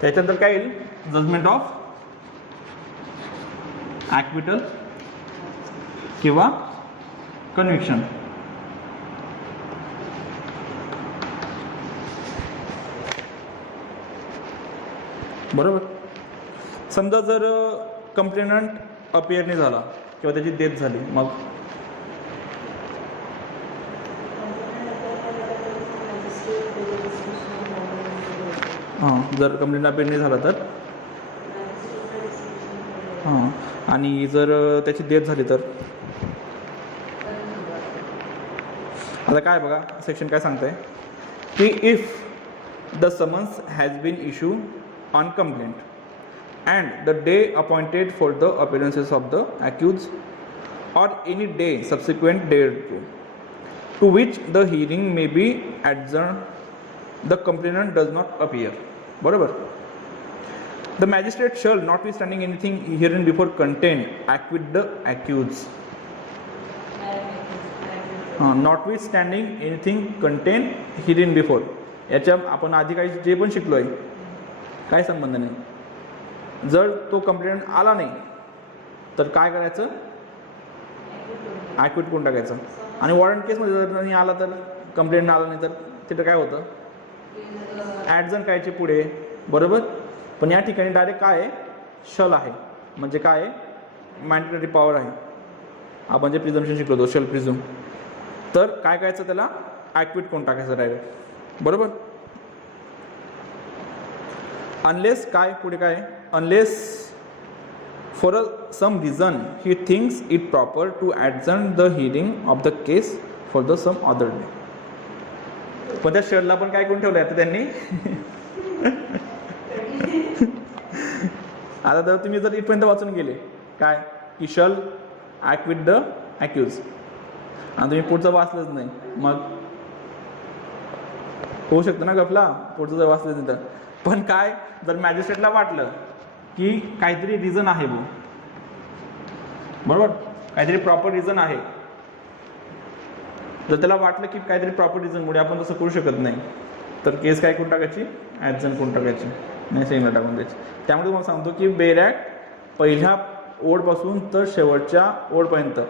त्याच्यानंतर काय येईल, जजमेंट ऑफ ॲक्विटल किंवा कन्व्हिक्शन. बरोबर. समजा जर कंप्लेनंट अपियर नाही झाला किंवा त्याची डेथ झाली, मग जर कंप्लेंट अपियर नाही झाला तर आणि जर त्याची डेथ झाली तर आता काय बघा, सेक्शन काय सांगतंय की if the summons has been issue on complaint and the day appointed for the appearances of the accused or any day subsequent thereto to which the hearing may be adjourned, the complainant does not appear. बरोबर. The magistrate shall, notwithstanding anything herein before contained, acquit the accused. Notwithstanding anything contained herein before, याच्या आपण आधी काही जे पण शिकलोय काय संबंध नाही. जर तो कंप्लेंट आला नाही तर काय करायचं, ॲक्विट करून टाकायचं. आणि वॉरंट केसमध्ये जर नाही आला तर, कंप्लेंट आला नाही तर तिथं काय होतं, ॲडजन कायचे पुढे. बरोबर. पण या ठिकाणी डायरेक्ट काय आहे, शल आहे. म्हणजे काय आहे, मॅन्डेटरी पॉवर आहे. आपण जे प्रिझम्पशन शिकलो होतो, शल प्रिझ्युम, तर काय करायचं, त्याला ॲक्विट करून टाकायचं डायरेक्ट. बरोबर. अनलेस काय पुढे काय, unless for some reason he thinks it proper to adjourn the hearing of the case for the some other day. पण त्या शलला पण काय करून ठेवलं आता त्यांनी. आता जर तुम्ही जर इथपर्यंत वाचून गेले काय की शल ॲक्विट द ॲक्यूज आणि तुम्ही पुढचं वाचलंच नाही, मग होऊ शकतं ना गफला, पुढचं जर वाचलं नाही तर. पण काय जर मॅजिस्ट्रेटला वाटलं की काहीतरी रिझन आहे भाऊ, बरोबर, काहीतरी प्रॉपर रिझन आहे, जर त्याला वाटलं की काहीतरी प्रॉपर रिझनमुळे आपण तसं करू शकत नाही, तर केस काय करून टाकायची, ॲडजन करून टाकायची, नाही सेमला टाकून द्यायची. त्यामुळे तुम्हाला सांगतो की बेर ॲक्ट पहिल्या ओढपासून तर शेवटच्या ओढपर्यंत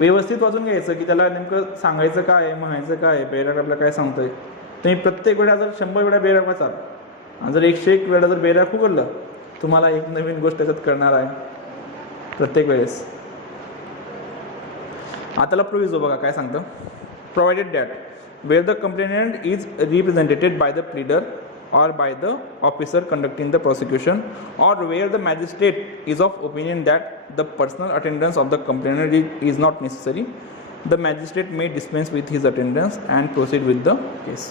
व्यवस्थित वाचून घ्यायचं की त्याला नेमकं सांगायचं काय आहे, म्हणायचं काय आहे, बेर ॲक्ट आपल्याला काय सांगतोय. तुम्ही प्रत्येक वेळा जर 100 वेळा बेर ॲक्ट वाचाल आणि जर 101 वेळा जर बेर ॲक्ट उघडलं, तुम्हाला एक नवीन गोष्ट त्याच्यात करणार आहे प्रत्येक वेळेस. आताला प्रोव्हिजो बघा काय सांगतं. Provided that where the complainant is represented by the pleader or by the officer conducting the prosecution, or where the magistrate is of opinion that the personal attendance of the complainant is not necessary, the magistrate may dispense with his attendance and proceed with the case.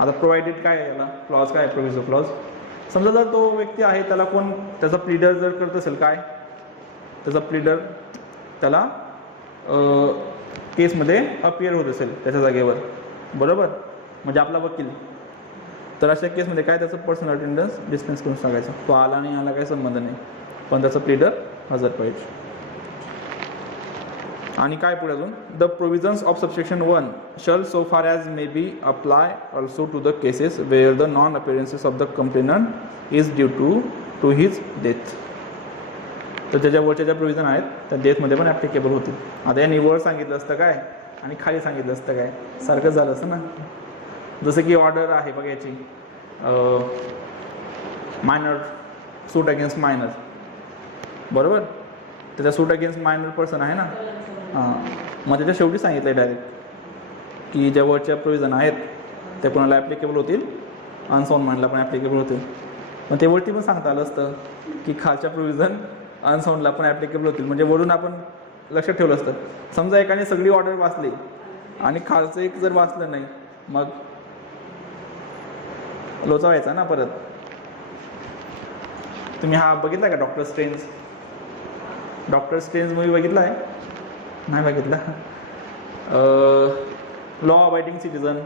आता provided काय आहे, याला clause काय आहे, प्रोव्हिजो clause. समजा जर तो व्यक्ती आहे त्याला कोण त्याचा प्लीडर जर करत असेल, काय त्याचा प्लीडर त्याला केसमध्ये अपियर होत असेल त्याच्या जागेवर, बरोबर, म्हणजे आपला वकील, तर अशा केसमध्ये काय त्याचं पर्सनल अटेंडन्स डिस्पेन्स करून सांगायचं. तो आला नाही आला काही संबंध नाही, पण त्याचं प्लीडर हजर पाहिजे. आणि काय पुढे अजून, the provisions of subsection 1 shall so far as may be apply also to the cases where the non appearances of the complainant is due to his death. तर त्याच्या वरच्या ज्या प्रोव्हिजन आहेत त्या डेथमध्ये पण ॲप्लिकेबल होतील. आता यांनी वर सांगितलं असतं काय आणि खाली सांगितलं असतं काय, सारखं झालं असतं ना. जसं की ऑर्डर आहे बघा याची, मायनर सूट अगेन्स्ट मायनर, बरोबर, त्याच्या सूट अगेन्स्ट मायनर पर्सन आहे ना. मग त्याच्या शेवटी सांगितलं आहे डायरेक्ट की ज्या वरच्या प्रोव्हिजन आहेत त्या कोणाला ॲप्लिकेबल होतील, अनसाऊंड माइंडला पण ॲप्लिकेबल होतील. मग ते वरती पण सांगता आलं असतं की खालच्या प्रोव्हिजन अनसाऊंडला पण ॲप्लिकेबल होतील, म्हणजे वरून आपण लक्षात ठेवलं असतं. समजा एकाने सगळी ऑर्डर वाचली आणि खालचं एक जर वाचलं नाही, मग लोचा व्हायचा ना परत. तुम्ही हा बघितला का doctor strange? Doctor strange movie बघितला आहे? नाही बघितला. लॉ अबायडिंग सिटीजन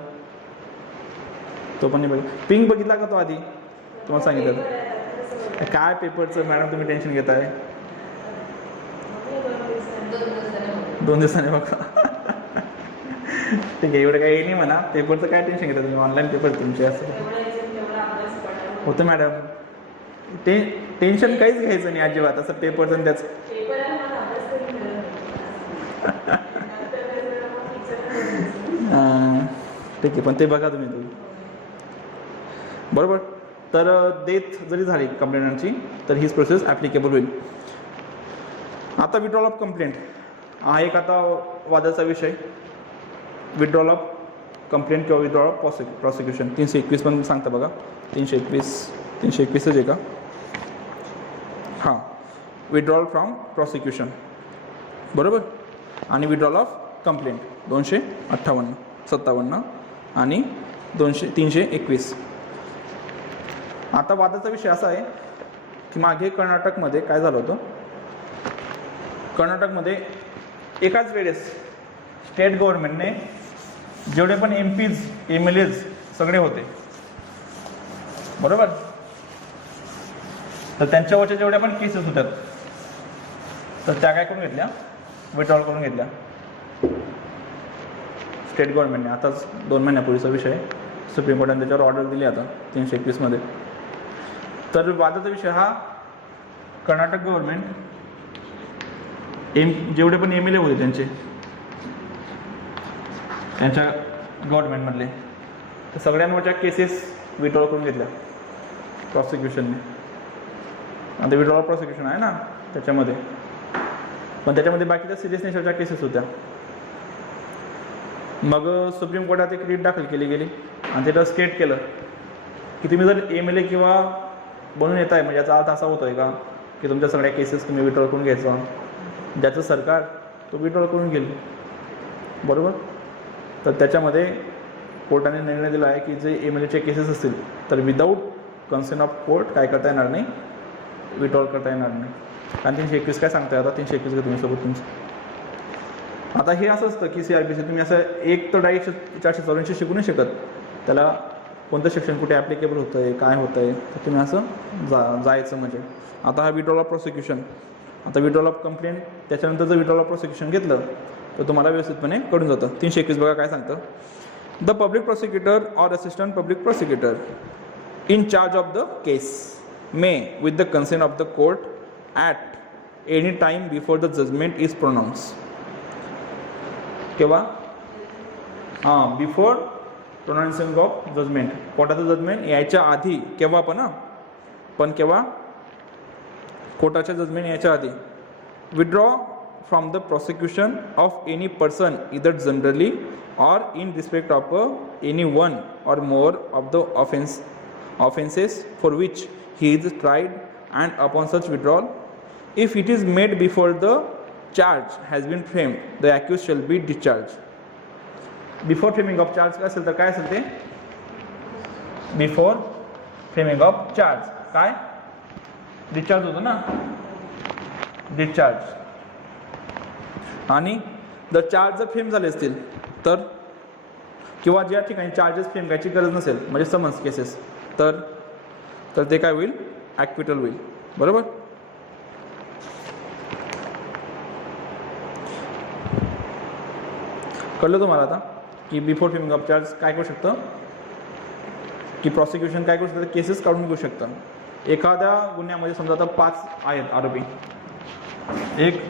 तो पण नाही बघितला. पिंक बघितला का तो आधी? तुम्हाला सांगितलं काय पेपरचं मॅडम तुम्ही टेन्शन घेताय? 2 दिवसाने बघा. ठीक आहे, एवढं काही नाही म्हणा. पेपरचं काय टेन्शन घेता तुम्ही, ऑनलाईन पेपर तुमचे असं. होतं मॅडम. टेन्शन काहीच घ्यायचं नाही अजिबात, असं पेपरचं त्याच. ठीक आहे, पण ते बघा तुम्ही बरोबर. तर डेथ जरी झाली कंप्लेंटची तर हीच प्रोसेस ॲप्लिकेबल होईल. आता विड्रॉल ऑफ कंप्लेंट हा एक आता वादाचा विषय. विड्रॉल ऑफ कंप्लेंट किंवा विड्रॉल ऑफ प्रॉसिक्युशन 321 पण सांगता बघा. 321च आहे का? हां, विड्रॉल फ्रॉम प्रॉसिक्युशन बरोबर. आणि विड्रॉल ऑफ कंप्लेंट 258, 57 आणि 321. आता वादाचा विषय असा आहे की मागे कर्नाटकमध्ये काय झालं होतं. कर्नाटकमध्ये एकाच वेळेस स्टेट गव्हर्नमेंटने जेवढे पण MPs, MLAs सगळे होते बरोबर, तर त्यांच्यावरच्या जेवढ्या पण केसेस होत्या तर त्या काय करून घेतल्या, विड्रॉल करून घेतल्या स्टेट गव्हर्नमेंटने. आताच 2 महिन्यापूर्वीचा विषय, सुप्रीम कोर्टाने त्याच्यावर ऑर्डर दिली आता 321मध्ये. तर वादाचा विषय हा, कर्नाटक गव्हर्नमेंट जेवढे पण MLA होते त्यांच्या गव्हर्नमेंटमधले, तर सगळ्यांवरच्या केसेस विड्रॉल करून घेतल्या प्रॉसिक्युशनने. आता विड्रॉल ऑफ प्रॉसिक्युशन आहे ना त्याच्यामध्ये, पण त्याच्यामध्ये बाकीच्या सिरियस नेचरच्या केसेस होत्या. मग सुप्रीम कोर्टात एक रीट दाखल केली गेली आणि त्याला स्टेट केलं की तुम्ही जर MLA किंवा बनून येत आहे म्हणजे याचा अर्थ असा होतो आहे का की तुमच्या सगळ्या केसेस तुम्ही विड्रॉल करून घ्यायचा, ज्याचं सरकार तो विड्रॉल करून घेईल बरोबर. तर त्याच्यामध्ये कोर्टाने निर्णय दिला आहे की जे MLAचे केसेस असतील तर विदाऊट कन्सेंट ऑफ कोर्ट काय करता येणार नाही, विड्रॉल करता येणार नाही. आणि 321 काय सांगताय आता, 321 का तुम्ही सोबत तुमचं. आता हे असं असतं की CRPC तुम्ही असं एक तर डायरेक्ट 484 शिकू नाही शकत. त्याला कोणतं सेक्शन कुठे ॲप्लिकेबल होतं आहे, काय होतं आहे, तर तुम्ही असं जायचं म्हणजे. आता हा विड्रॉल ऑफ प्रॉसिक्युशन, आता विड्रॉल ऑफ कंप्लेंट, त्याच्यानंतर जर विड्रॉल ऑफ प्रॉसिक्युशन घेतलं तर तुम्हाला व्यवस्थितपणे कळून जातं. 321 बघा काय सांगतं. The public prosecutor or assistant public prosecutor in charge of the case may, with the consent of the court, at any time before the judgment is pronounced. केव्हा? हां, बिफोर प्रोनाउन्सिंग ऑफ जजमेंट. कोर्टाचं जजमेंट यायच्या आधी केव्हा पण केव्हा? कोर्टाच्या judgement यायच्या आधी. Withdraw from the prosecution of any person either generally or in respect of any one or more of the offenses for which he is tried, and upon such withdrawal, if it is made before the charge has been framed, the accused shall be discharged. Before framing of charge काय असेल तर काय असेल ते? Before framing of charge काय? Discharge होतो ना, discharge. आणि जर चार्ज जर फ्रेम झाले असतील तर, किंवा ज्या ठिकाणी चार्जेस फ्रेम करायची गरज नसेल म्हणजे समन्स केसेस, तर ते काय होईल? ॲक्विटल होईल बरोबर. कळलं तुम्हाला आता की बिफोर फ्रेमिंग ऑफ चार्ज काय करू शकतं, की प्रॉसिक्युशन काय करू शकतं, केसेस काढून घेऊ शकतं. एखाद्या गुन्ह्यामध्ये समजा आता 5 आहेत आरोपी, 1,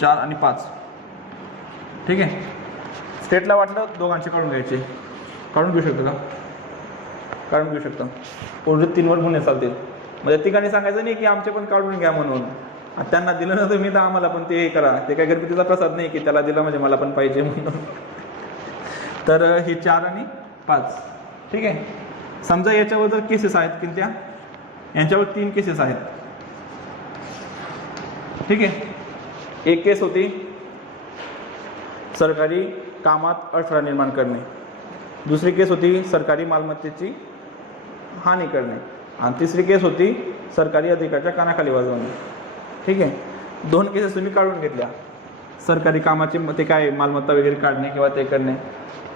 4 आणि 5, ठीक आहे. स्टेटला वाटलं दोघांचे काढून घ्यायचे, काढून घेऊ शकतं का? काढून घेऊ शकतं. उर्वरित 3वर गुन्हे चालतील. म्हणजे ठिकाणी सांगायचं नाही की आमचे पण काढून घ्या म्हणून. त्यांना दिलं ना तुम्ही तर आम्हाला पण ते करा. ते काय गणपतीचा प्रसाद नाही की त्याला दिला म्हणजे मला पण पाहिजे म्हणून. तर हे 4 आणि 5 ठीक आहे. समजा याच्यावर जर केसेस आहेत की त्या यांच्यावर 3 केसेस आहेत, ठीक आहे. एक केस होती सरकारी कामात अडथळा निर्माण करणे, दुसरी केस होती सरकारी मालमत्तेची हानी करणे, आणि तिसरी केस होती सरकारी अधिकाऱ्याच्या कानाखाली वाजवणे, ठीक आहे. 2 केसेस तुम्ही काढून घेतल्या. सरकारी कामाचे ते काय मालमत्ता वगैरे काढणे किंवा ते करणे,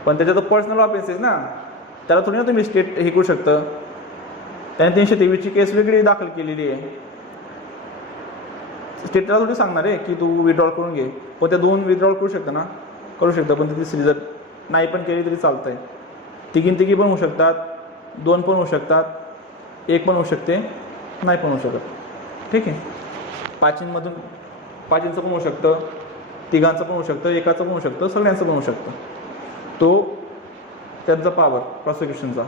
पण त्याच्यात पर्सनल ऑफेन्सेस ना, त्याला थोडी ना तुम्ही स्टेट हे करू शकतं. त्याने 323ची केस वेगळी दाखल केलेली आहे. स्टेटला थोडी सांगणार आहे की तू विड्रॉल करून घे, पण त्या 2 विड्रॉल करू शकतं ना, करू शकता. पण तिसरी जर नाही पण केली तरी चालतं आहे. तिघी पण होऊ शकतात, 2 पण होऊ शकतात, एक पण होऊ शकते, नाही पण होऊ शकत. ठीक आहे. पाचींमधून पाचींचं पण होऊ शकतं, तिघांचं पण होऊ शकतं, एकाचं पण होऊ शकतं, सगळ्यांचं पण होऊ शकतं. तो त्यांचा पॉवर प्रॉसिक्युशनचा.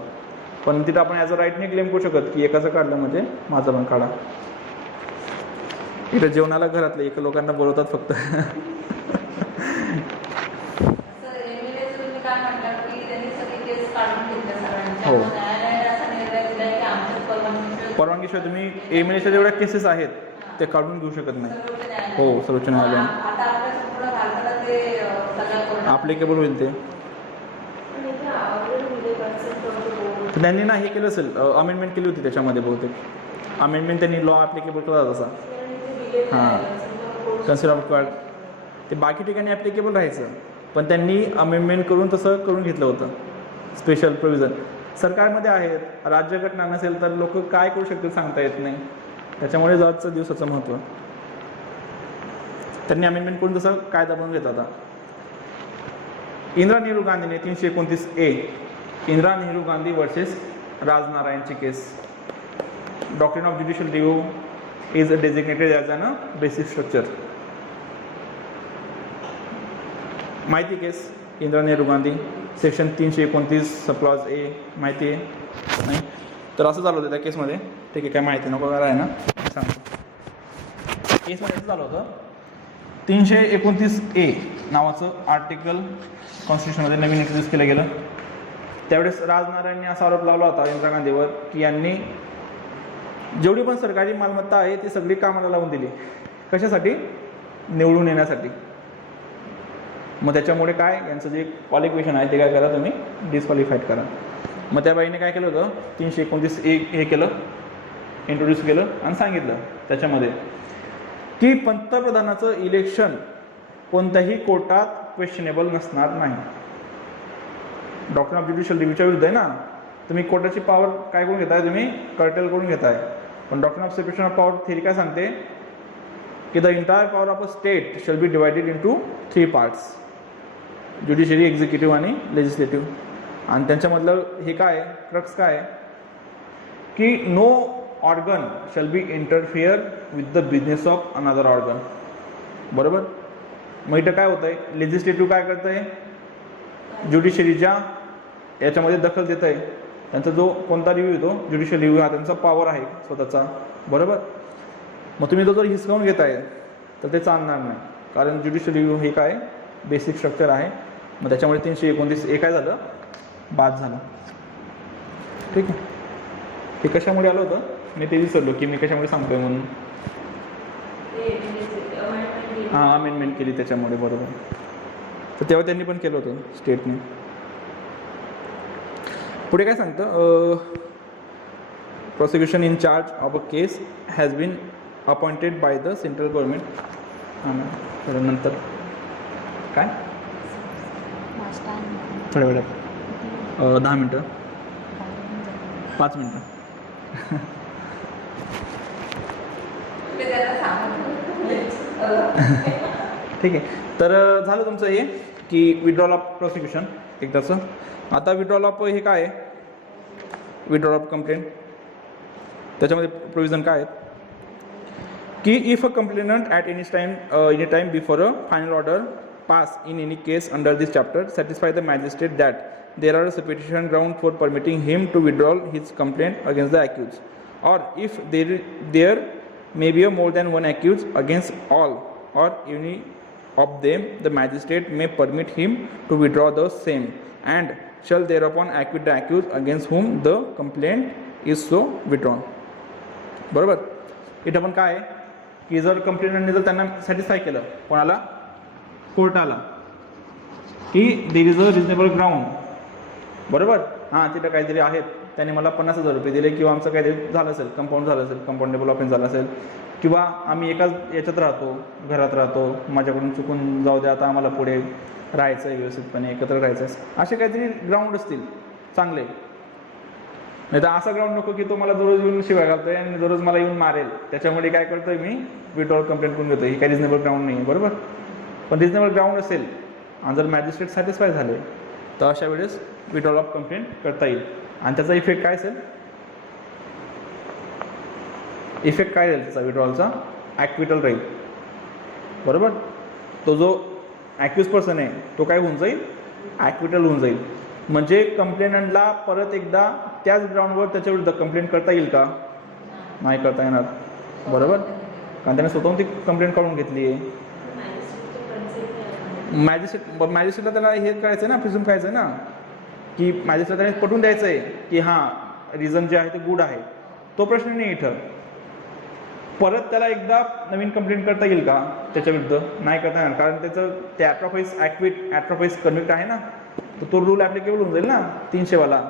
पण तिथं आपण ॲज अ राईटने क्लेम करू शकत की एकाचं काढलं म्हणजे माझं पण काढा. इथं जेवणाला घरातले एक लोकांना बोलवतात फक्त. हो, परवानगीशिवाय तुम्ही एमएलएच्या जेवढ्या केसेस आहेत ते काढून घेऊ शकत नाही. हो, सर्वोच्च न्यायालयाने ॲप्लिकेबल होईल ते. त्यांनी ना हे केलं असेल, अमेंडमेंट केली होती त्याच्यामध्ये बहुतेक. अमेंडमेंट त्यांनी लॉ ॲप्लिकेबल केला तसा. हां, कन्सिडर ऑफ कार्ड ते बाकी ठिकाणी ॲप्लिकेबल राहायचं, पण त्यांनी अमेंडमेंट करून तसं करून घेतलं होतं. स्पेशल प्रोव्हिजन सरकारमध्ये आहेत, राज्यघटना नसेल तर लोक काय करू शकतील सांगता येत नाही. त्याच्यामुळे आजचं दिवसाचं महत्त्व. त्यांनी अमेंडमेंट करून तसं कायदा बनवून घेतला होता. इंदिरा नेहरू गांधीने 329A, इंदिरा नेहरू गांधी वर्सेस राजनारायणची case. Doctrine of judicial review is designated as an basic structure. माहिती case Indira Nehru Gandhi, section 329 sub clause A माहिती आहे नाही? तर असं झालं होतं त्या केसमध्ये. ठीक आहे, काय माहिती नको काय आहे ना सांगतो. केसमध्ये असं झालं होतं, 329A नावाचं आर्टिकल कॉन्स्टिट्यूशनमध्ये नवीन इंट्रोड्यूस केलं गेलं. त्यावेळेस राजनारायणने असा आरोप लावला होता इंदिरा गांधीवर की यांनी जेवढी पण सरकारी मालमत्ता आहे ती सगळी कामाला लावून दिली. कशासाठी? निवडून येण्यासाठी. मग त्याच्यामुळे काय, यांचं जे क्वालिफिकेशन आहे ते काय करा, तुम्ही डिस्क्वालिफाईड करा. मग त्या बाईने काय केलं होतं, 329A हे केलं, इंट्रोड्यूस केलं आणि सांगितलं त्याच्यामध्ये की पंतप्रधानाचं इलेक्शन कोणत्याही कोर्टात क्वेश्चनेबल नसणार नाही. डॉक्ट्रिन ऑफ ज्युडिशियल रिव्ह्यूच्या विरुद्ध आहे ना. तुम्ही कोर्टाची पॉवर काय करून घेताय, तुम्ही कर्टेल करून घेताय. पण doctrine of separation of power theory काय सांगते की the entire power of a state shall be divided into 3 parts, judiciary, executive आणि लेजिस्लेटिव्ह. आणि त्यांच्यामधलं हे काय क्रक्स काय की no organ shall be interfere with the business of another organ. बरोबर. मग इथं काय होतं आहे, लेजिस्लेटिव्ह काय करतं आहे, ज्युडिशरीच्या याच्यामध्ये दखल देत आहे. त्यांचा जो कोणता रिव्ह्यू येतो, ज्युडिशियल रिव्ह्यू, हा त्यांचा पॉवर आहे स्वतःचा. बरोबर. मग तुम्ही तो जर हिसकावून घेताय तर ते चालणार नाही, कारण ज्युडिशियल रिव्ह्यू हे काय बेसिक स्ट्रक्चर आहे. मग त्याच्यामुळे 329A काय झालं, बाद झालं. ठीक आहे. हे कशामुळे आलं होतं मी ते विसरलो की मी कशामुळे सांगतोय म्हणून. हां, अमेंडमेंट केली त्याच्यामुळे. बरोबर. तर तेव्हा त्यांनी पण केलं होतं स्टेटने. पुढे काय सांगतं, prosecution in charge of a case has been appointed by the central government. हां ना, थोडं नंतर काय थोड्या वेळात 10 मिनटं 5 मिनटं. ठीक आहे. तर झालं तुमचं हे की विड्रॉल ऑफ प्रोसिक्युशन एकदाचं. आता विड्रॉल ऑफ हे काय आहे, विड्रॉल ऑफ कंप्लेंट. त्याच्यामध्ये प्रोव्हिजन काय आहेत की if a complainant at any time before a final order pass in any case under this chapter satisfy the magistrate that there are sufficient ground for permitting him to withdraw his complaint against the accused, or if there may be more than one accused against all or any of them, the magistrate may permit him to withdraw the same and shall thereupon acquit the accused against whom the complaint is so withdrawn. बरोबर. इथं पण काय की जर कंप्लेनंटने जर त्यांना satisfy केलं, कोणाला, कोर्टाला, की there is a reasonable ground. बरोबर. हां, तिथं काहीतरी आहेत, त्याने मला 50,000 रुपये दिले, किंवा आमचं काहीतरी झालं असेल, कंपाऊंड झालं असेल, कंपाऊंडेबल ऑफेन्स झाला असेल, किंवा आम्ही एकाच याच्यात राहतो, घरात राहतो, माझ्याकडून चुकून जाऊ दे, आता आम्हाला पुढे राहायचं आहे, व्यवस्थितपणे एकत्र राहायचं आहे, असे काहीतरी ग्राउंड असतील चांगले. नाही तर असा ग्राउंड नको की तो मला दररोज येऊन शिवाय घालतोय आणि दररोज मला येऊन मारेल. त्याच्यामुळे काय करतोय मी, विड्रॉल कंप्लेंट करून घेतोय. ही काही रिजनेबल ग्राउंड नाही आहे. बरोबर. पण रिजनेबल ग्राउंड असेल आणि जर मॅजिस्ट्रेट सॅटिस्फाय झाले तर अशा वेळेस विड्रॉल ऑफ कंप्लेंट करता येईल. आणि त्याचा इफेक्ट काय असेल, इफेक्ट काय राहील त्याचा विड्रॉलचा? ॲक्विटल राहील, बरोबर. तो जो ॲक्युज पर्सन आहे तो काय होऊन जाईल? ॲक्विटल होऊन जाईल. म्हणजे कंप्लेनंटला परत एकदा त्याच ग्राउंडवर त्याच्या विरुद्ध कंप्लेंट करता येईल का? नाही करता येणार, बरोबर, कारण त्याने स्वतःहून ती कंप्लेंट काढून घेतली आहे. मॅजिस्ट्रेटला त्याला हे करायचं आहे ना, प्रिझ्युम करायचं आहे ना, की मॅजिस्ट्रेटला त्याने पटवून द्यायचं आहे की हां रिझन जे आहे ते गुड आहे. तो प्रश्न नाही इथं. परत त्याला एकदा नवीन कंप्लेंट करता येईल का त्याच्या विरुद्ध? नाही करता येणार, कारण त्याचं ते ॲट्रोफाईस कन्व्हिक्ट आहे ना, तर तो रूल ॲप्लिकेबल होऊन जाईल ना 300 वाला,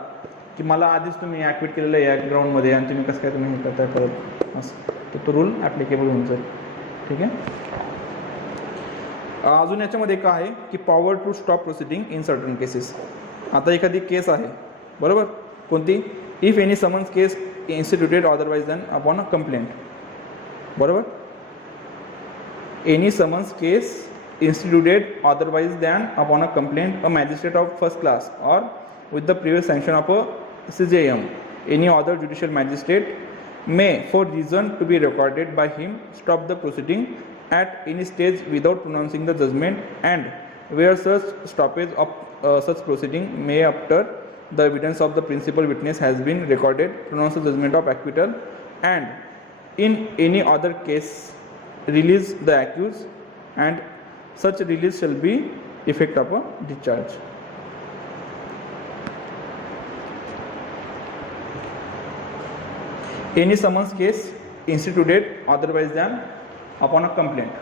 की मला आधीच तुम्ही ॲक्विट केलेलं आहे या ग्राउंडमध्ये आणि तुम्ही कसं काय तुम्ही हे करताय परत, असं. तर तो रूल ॲप्लिकेबल होऊन जाईल. ठीक आहे. अजून याच्यामध्ये काय आहे की power to stop proceeding in certain cases. आता एखादी केस आहे, बरोबर, कोणती? If any summons case instituted otherwise than upon a complaint, बरोबर. Any summons case instituted otherwise than upon a complaint, a magistrate of first class or with the previous sanction of a CJM, any other judicial magistrate may, for reason to be recorded by him, stop the proceeding at any stage without pronouncing the judgment, and where such stoppage of such proceeding may, after the evidence of the principal witness has been recorded, pronounce the judgment of acquittal, and in any other case release the accused, and such release shall be effect of a discharge. Any summons case instituted otherwise than upon a complaint.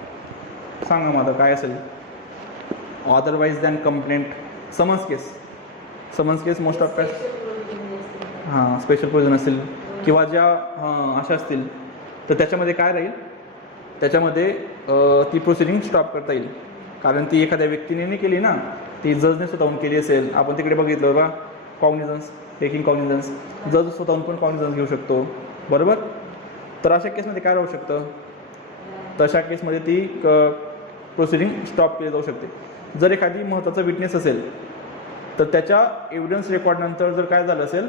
सांगा मला काय असेल? otherwise than complaint, summons case most of हां special provision असेल किंवा ज्या अशा असतील तर त्याच्यामध्ये काय राहील? त्याच्यामध्ये ती प्रोसिडिंग स्टॉप करता येईल, कारण ती एखाद्या व्यक्तीने नाही केली ना, ती जजने स्वतःहून केली असेल. आपण तिकडे बघितलं बघा कॉग्निझन्स, टेकिंग कॉग्निझन्स, जज स्वतःहून पण कॉग्निझन्स घेऊ शकतो, बरोबर. तर अशा केसमध्ये काय राहू शकतं? तशा केसमध्ये ती प्रोसिडिंग स्टॉप केली जाऊ शकते. जर एखादी महत्त्वाचा विटनेस असेल तर त्याच्या एव्हिडन्स रेकॉर्डनंतर जर काय झालं असेल,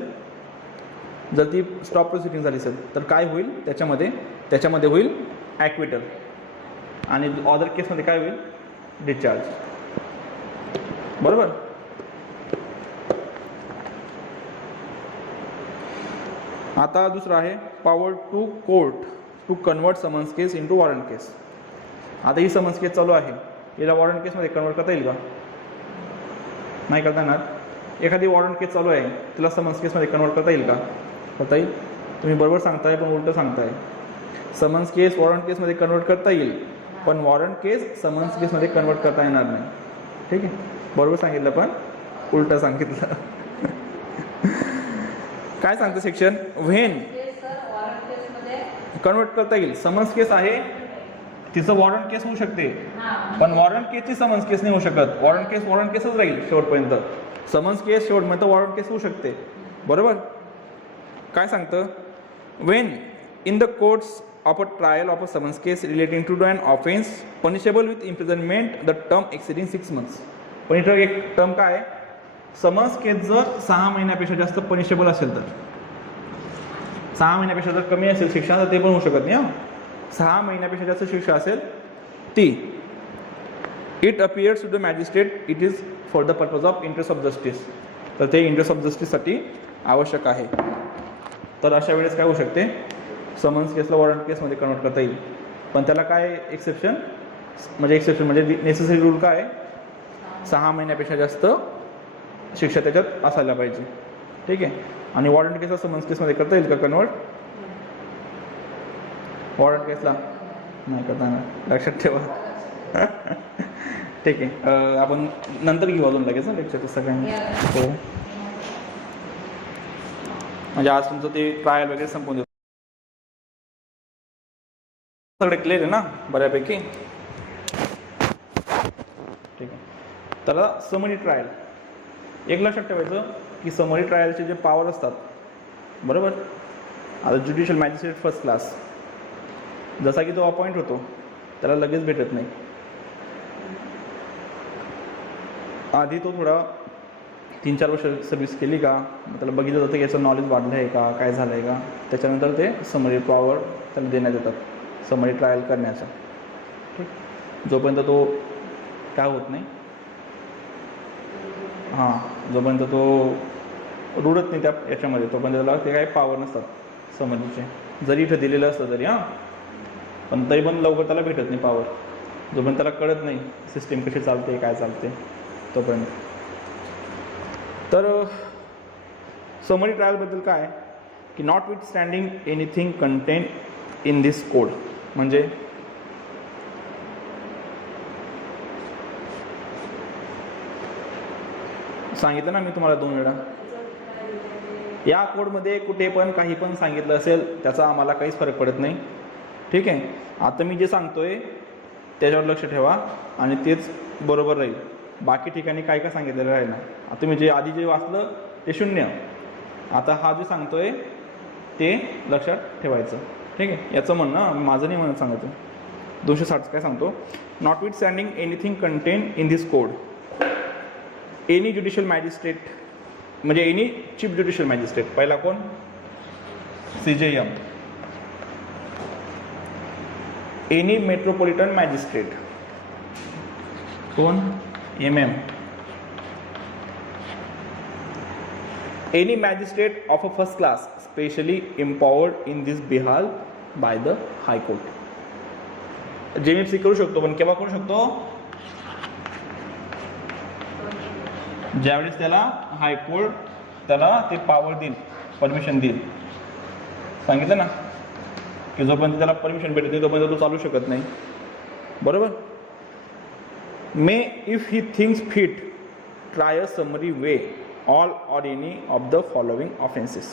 जर ती स्टॉप प्रोसिडिंग झाली असेल तर काय होईल? त्याच्यामध्ये होईल ॲक्विटल, आणि अदर केसमध्ये काय होईल? डिस्चार्ज, बरोबर. आता दुसरं आहे power to court to convert summons case into warrant case. आता ही समन्स केस चालू आहे, याला वॉरंट केसमध्ये कन्वर्ट करता येईल का? नाही करता येणार. एखादी वॉरंट केस चालू आहे, तिला समन्स केसमध्ये कन्वर्ट करता येईल का? करता येईल. तुम्ही बरोबर सांगताय पण उलटं सांगताय. समन्स केस वॉरंट केसमध्ये कन्वर्ट करता येईल, पण वॉरंट केस समन्स केसमध्ये कन्वर्ट करता येणार नाही. ठीक आहे, बरोबर सांगितलं पण उलटं सांगितलं. काय सांगतं सेक्शन? व्हेन कन्वर्ट करता येईल. समन्स केस आहे, तिचं वॉरंट केस होऊ शकते, पण वॉरंट केसची समन्स केस नाही होऊ शकत. वॉरंट केसच राहील शेवटपर्यंत. समन्स केस शेवटपर्यंत वॉरंट केस होऊ शकते, बरोबर. काय सांगतं? When in the courts of a trial of a summons case relating to an offense punishable with imprisonment the term exceeding 6 months. पण इथं एक टर्म काय आहे? समन्स केस जर 6 महिन्यापेक्षा जास्त पनिशेबल असेल तर, 6 महिन्यापेक्षा जर कमी असेल शिक्षा तर ते पण होऊ शकत नाही. 6 महिन्यापेक्षा जास्त शिक्षा असेल ती, it appears to the magistrate it is for the purpose of interest of justice. तर ते इंटरेस्ट ऑफ जस्टिससाठी आवश्यक आहे. तर अशा वेळेस काय होऊ शकते? समन्स केसला वॉरंट केसमध्ये कन्वर्ट करता येईल, पण त्याला काय एक्सेप्शन म्हणजे नेसेसरी रूल काय आहे? 6 महिन्यापेक्षा जास्त शिक्षा त्याच्यात असायला पाहिजे. ठीक आहे. आणि वॉरंट केसला समन्स केसमध्ये करता येईल का कन्वर्ट? वॉरंट केसला नाही करता येणार, लक्षात ठेवा. ठीक आहे, आपण नंतर घेऊ अजून लगेच लेक्चर सगळ्यांनी. हो, म्हणजे आज तुमचं ते ट्रायल वगैरे संपवून देतो. सगळे क्लिअर आहे ना बऱ्यापैकी? ठीक आहे. तर समरी ट्रायल एक लक्षात ठेवायचं की समरी ट्रायलचे जे पॉवर असतात, बरोबर. आता ज्युडिशियल मॅजिस्ट्रेट फर्स्ट क्लास जसा की तो अपॉइंट होतो त्याला लगेच भेटत नाही. आधी तो थोडा 3-4 वर्ष सर्व्हिस केली का, मग त्याला बघितलं जातं की याचं नॉलेज वाढलं आहे का, काय झालं आहे का, त्याच्यानंतर ते समरी पॉवर त्याला देण्यात येतात, समरी ट्रायल करण्याचा. ठीक, जोपर्यंत तो काय होत नाही, जोपर्यंत तो रुळत नाही त्या याच्यामध्ये, तोपर्यंत त्याला ते काही पॉवर नसतात समरीचे, जरी इथं दिलेलं असतं तरी. पण तरी पण लवकर त्याला भेटत नाही पॉवर, जोपर्यंत त्याला कळत नाही सिस्टीम कशी चालते, काय चालते तोपर्यंत. तर समरी ट्रायलबद्दल काय की not with standing anything contain in this code, म्हणजे सांगितलं ना मी तुम्हाला 2 वेळा, या कोडमध्ये कुठे पण काही पण सांगितलं असेल त्याचा आम्हाला काहीच फरक पडत नाही. ठीक आहे, आता मी जे सांगतोय त्याच्यावर लक्ष ठेवा आणि तेच बरोबर राहील. बाकी ठिकाणी काय काय सांगितलेलं राहील ना, आता मी जे आधी जे वाचलं ते 0, आता हा जे सांगतोय ते लक्षात ठेवायचं. ठीक आहे, याचं म्हणणं माझं नाही म्हणत सांगायचं. 260 काय सांगतो, not with standing anything contain in this code, any judicial magistrate, म्हणजे एनी चीफ ज्युडिशियल मॅजिस्ट्रेट, पहिला कोण, CJM, एनी मेट्रोपॉलिटन मॅजिस्ट्रेट कोण, MM, any magistrate of a first class specially empowered in this behalf by the high court. JMFC करू शकतो, पण केव्हा करू शकतो, ज्यावेळेस त्याला हायकोर्ट त्याला ते पॉवर देईल, परमिशन देईल. सांगितलं ना की जोपर्यंत त्याला परमिशन भेटत नाही तोपर्यंत तो चालू शकत नाही. बरोबर. May if he thinks fit try a summary way all or any of the following offences.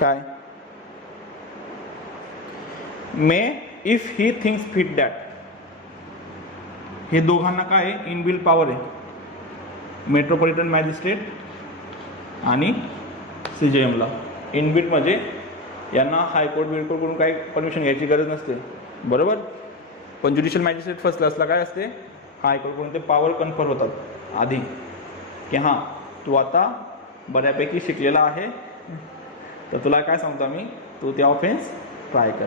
काय, may if he thinks fit that, हे दोघांना काय इनबिल्ट पॉवर आहे, मेट्रोपॉलिटन मॅजिस्ट्रेट आणि CJMला. इनबिल्ट म्हणजे यांना हायकोर्ट बिलकोर्टकडून काही परमिशन घ्यायची गरज नसते. बरोबर. पण ज्युडिशियल मॅजिस्ट्रेट फर्स्ट क्लासला काय असते, हायकोर्टकडून ते पॉवर कन्फर्म होतात आधी की हां तू आता बऱ्यापैकी शिकलेला आहे, तर तुला काय सांगतो आम्ही, तू ते ऑफेन्स ट्राय कर.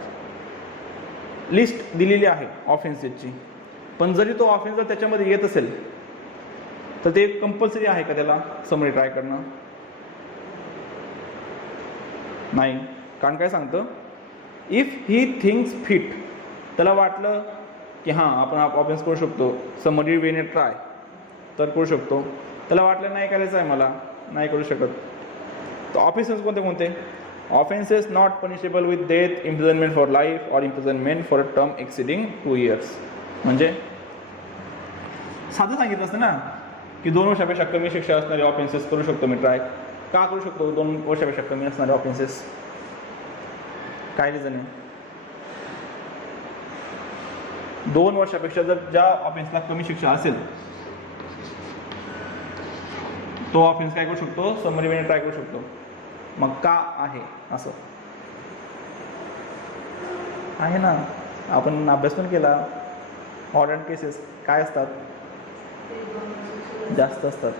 लिस्ट दिलेली आहे ऑफेन्सेसची, पण जरी तो ऑफेन्स जर त्याच्यामध्ये येत असेल तर ते कंपल्सरी आहे का त्याला समरी ट्राय करणं, नाही. कारण काय सांगतं, इफ ही थिंक्स फिट, त्याला वाटलं की हां आपण ऑफेन्स करू शकतो, समरी वेने ट्राय तर करू शकतो. त्याला वाटलं नाही करायचं आहे मला, नाही करू शकत. तर ऑफेन्सेस कोणते कोणते, offences not punishable with death, imprisonment for life or imprisonment for a term exceeding 2 years. म्हणजे साधं सांगितलं असतं ना की 2 वर्षापेक्षा कमी शिक्षा असणारे ऑफेन्सेस करू शकतो मी ट्राय. का करू शकतो 2 वर्षापेक्षा कमी असणारे ऑफेन्सेस, काय रिझन आहे, 2 वर्षापेक्षा जर ज्या ऑफेन्सला कमी शिक्षा असेल तो ऑफेन्स काय करू शकतो, समरी वेने ट्राय करू शकतो. मग का आहे असं, आहे ना, आपण अभ्यास पण केला. ऑर्डर केसेस काय असतात, जास्त असतात.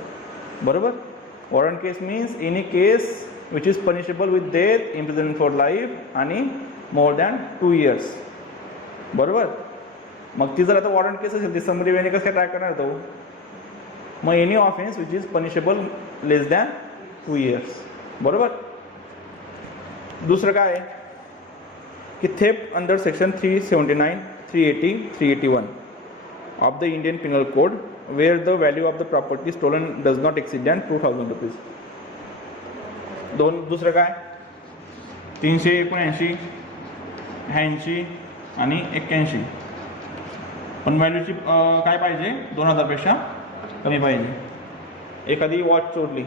बरोबर. Warrant case means any case which is punishable with death, imprisonment for life आणि मोर दॅन 2 years. बरोबर. मग ती जर आता वॉरंट केस असेल ती समरी वेने कसं काय ट्राय करणार तो, मग any offence which is punishable less than 2 years. बरोबर. दुसरं काय की theft under section 379, 380, 381 of the Indian Penal Code, where the value of the property stolen does not exceed than 2000 rupees. दुसरं काय 379, 80 आणि 81. पण व्हॅल्यूची काय पाहिजे, 2000 पेक्षा कमी पाहिजे. एखादी वॉच चोरली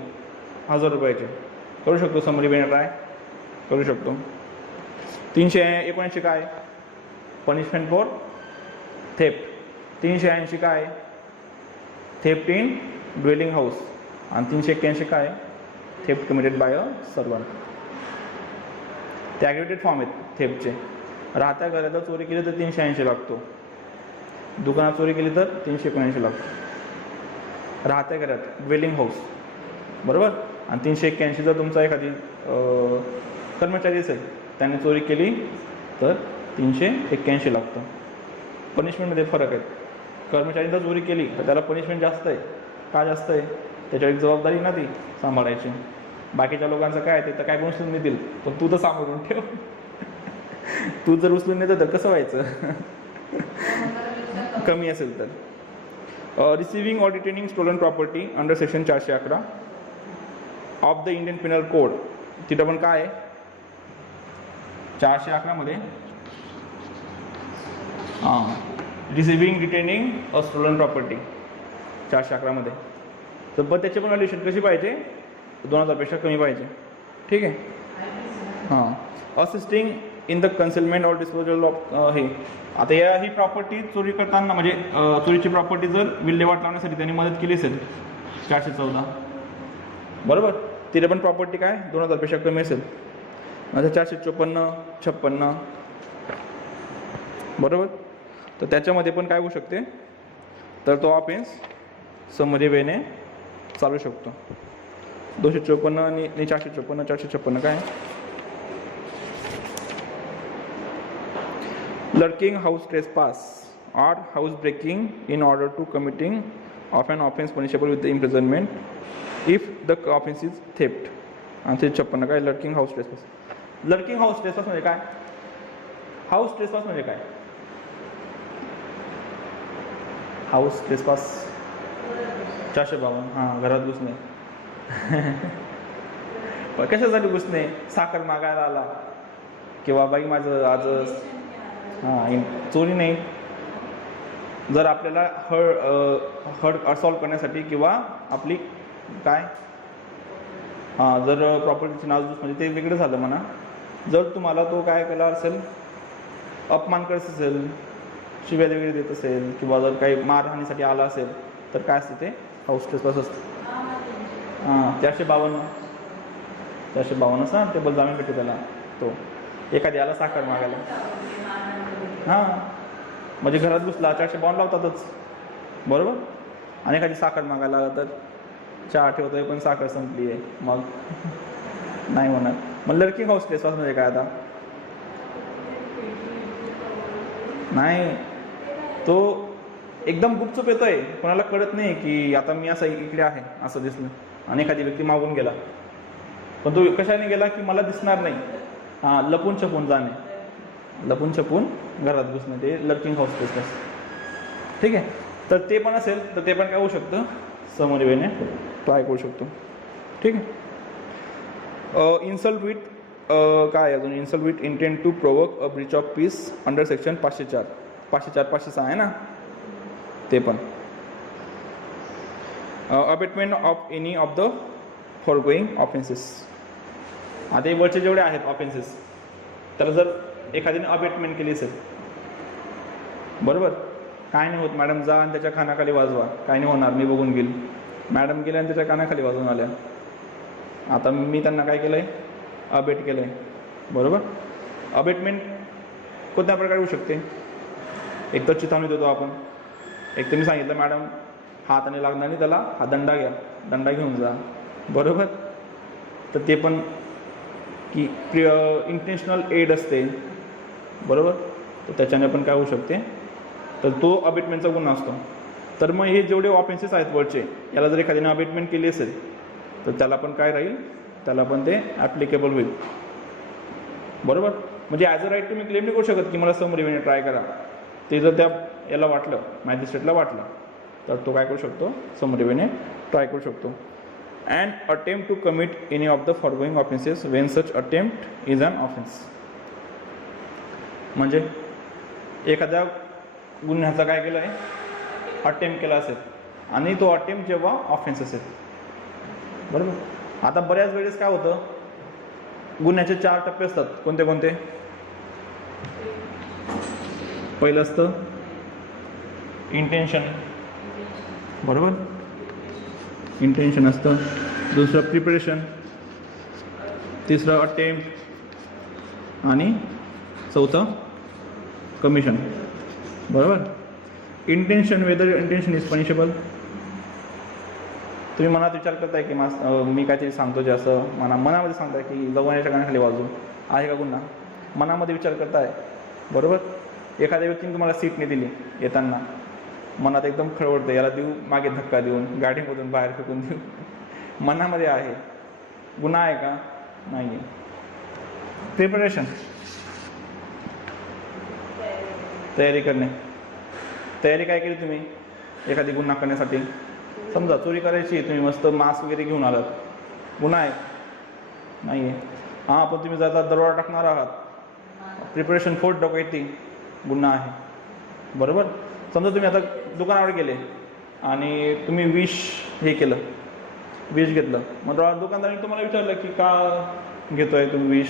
1000 रुपयाची, करू शकतो समरी वेने ट्राय, करू शकतो. 379 काय, पनिशमेंट फॉर थेफ्ट. 380 काय, थेफ्ट इन ड्वेलिंग हाऊस. आणि 381 काय, theft committed by a servant. ते ॲग्रिवेटेड फॉर्म आहेत थेफ्टचे. राहत्या घराला चोरी केली तर 380 लागतो, दुकानात चोरी केली तर 379 लागतो. राहत्या घरात, ड्वेलिंग हाऊस, बरोबर. आणि 381 जर तुमचा एखादी कर्मचारी असेल, त्याने चोरी केली तर 381 लागतं. पनिशमेंटमध्ये फरक आहे. कर्मचारीने जर चोरी केली तर त्याला पनिशमेंट जास्त आहे. का जास्त आहे? त्याच्यावर एक जबाबदारी ना ती सांभाळायची. बाकीच्या लोकांचं काय ते तर काय पण उचलून देतील, पण तू तर सांभाळून ठेव. तू जर उचलून नेतं तर कसं व्हायचं? कमी असेल तर. Receiving or detaining stolen property under section 411 of the Indian penal code. तिथं पण काय आहे? 411 मध्ये receiving detaining a stolen property 411 मध्ये. तर पण त्याची पण व्हॅल्युएशन कशी पाहिजे? 2000 पेक्षा कमी पाहिजे. ठीक आहे. Assisting in the concealment or disposal of हे. आता ही प्रॉपर्टी चोरी करताना म्हणजे चोरीची प्रॉपर्टी जर विल्हेवाट लावण्यासाठी त्यांनी मदत केली असेल 414, बरोबर. तिथे पण प्रॉपर्टी काय 2000 पेक्षा कमी असेल. आता 454, 56, बरोबर. तर त्याच्यामध्ये पण काय होऊ शकते? तर तो ऑफेन्स समरी वेने चालू शकतो. 254 आणि 454, 456 काय? Lurking house trespass or house breaking in order to committing of an offense punishable with the imprisonment if the offense is theft. आणि 56 काय? Lurking house trespass. Lurking house trespass म्हणजे काय? हाऊस ट्रेसपास म्हणजे काय? House trespass 452. हां, घरात घुसणे. कशासाठी घुसणे? साखर मागायला आला किंवा बाई माझं आज चोरी नाही. जर आपल्याला हड सॉल्व करण्यासाठी किंवा आपली काय जर प्रॉपर्टीची नासधूस म्हणजे ते वेगळं झालं म्हणा. जर तुम्हाला तो काय केला असेल, अपमान करत असेल, शिव्या वगैरे देत असेल किंवा जर काही मारहाणीसाठी आला असेल तर काय असते ते हाऊस ट्रेसपास असतं. 452 ना टेबल जामीन भेटते त्याला. तो एखाद्याला साखर मागायला, म्हणजे घरात घुसला 452 लावतातच, बरोबर. आणि एखादी साखर मागायला आला तर चहा ठेवतोय पण साखर संपली आहे, मग नाही होणार. मग लर्किंग हाऊस ट्रेसपास म्हणजे काय? आता नाही, तो एकदम गुपचूप येतोय, कोणाला कळत नाही की आता मी असं इकडे आहे असं दिसलं, आणि एखादी व्यक्ती मागून गेला, पण तो कशाने गेला की मला दिसणार नाही. लपून छपून जाणे, लपून छपून घरात घुसणे, ते लर्किंग हाऊस ट्रेसपास. ठीक आहे. तर ते पण असेल तर ते पण काय होऊ शकतं? समोर वेने ट्राय करू शकतो. ठीक आहे. इन्सल्ट विथ काय अजून? Insult with intent to provoke a breach of peace under section 504, 504, 506 आहे ना, ते पण. Abetment of any of the foregoing offences. आता हे वरचे जेवढे आहेत ऑफेन्सेस, त्याला जर एखाद्याने अबेटमेंट केली असेल, बरोबर, काय नाही होत मॅडम, जा आणि त्याच्या कानाखाली वाजवा, काय नाही होणार, मी बघून घेईल. मॅडम गेल्या आणि त्याच्या कानाखाली वाजवून आल्या. आता मी त्यांना काय केलं आहे? अबेट केलं आहे, बरोबर. अबेटमेंट कोणत्या प्रकारे होऊ शकते? एक तर चिथावणी देतो आपण, एक तर मी सांगितलं मॅडम हाताने लागणार नाही त्याला, हा दंडा घ्या, दंडा घेऊन जा, बरोबर. तर ते पण की इंटेन्शनल एड असते, बरोबर. तर त्याच्याने पण काय होऊ शकते? तर तो अबेटमेंटचा गुन्हा असतो. तर मग हे जेवढे ऑफेन्सेस आहेत वरचे, याला जर एखाद्याने अबेटमेंट केली असेल तर त्याला पण काय राहील? त्याला पण ते ॲप्लिकेबल होईल, बरोबर. म्हणजे ॲज अ राईट तुम्ही क्लेम नाही करू शकत की मला समरी वेने ट्राय करा. ते जर त्या याला वाटलं, मॅजिस्ट्रेटला वाटलं, तर तो काय करू शकतो? समरी वेने ट्राय करू शकतो. And attempt to commit any of the foregoing offences when such attempt is an offence. म्हणजे एखाद्या गुन्ह्याचा काय केलं आहे? अटेम्प्ट केला असेल, आणि तो अटेम्प्ट जेव्हा ऑफेन्स असेल, बरोबर. आता बऱ्याच वेळेस काय होतं, गुन्ह्याचे 4 टप्पे असतात. कोणते कोणते? पहिलं असतं इंटेन्शन, बरोबर, इंटेन्शन असतं. दुसरं प्रिपरेशन, तिसरं अटेम्प्ट, आणि चौथं कमिशन, बरोबर. Intention, whether intention is punishable. तुम्ही मनात विचार करताय की मी काहीतरी सांगतो जे असं मनामध्ये सांगताय की जगवण्याच्या कानाखाली वाजू, आहे का गुन्हा? मनामध्ये विचार करताय, बरोबर? एखाद्या व्यक्तीने तुम्हाला सीट नाही दिली येताना, मनात एकदम खळवळतं, याला देऊ मागे धक्का देऊन, गाडीमधून बाहेर फेकून देऊ, मनामध्ये आहे. गुन्हा आहे का? नाही आहे. प्रिपरेशन, तयारी करणे. तयारी काय केली तुम्ही एखादी गुन्हा करण्यासाठी? समजा चोरी करायची, तुम्ही मस्त मास्क वगैरे घेऊन आलात, गुन्हा आहे? नाही आहे. हां, पण तुम्ही जर दरोडा टाकणार आहात, प्रिपरेशन फॉर डकैती, गुन्हा आहे, बरोबर? समजा तुम्ही आता दुकानावर गेले आणि तुम्ही विष घेतलं, मग दुकानदाराने तुम्हाला विचारलं की का घेतोय तुम्ही विष?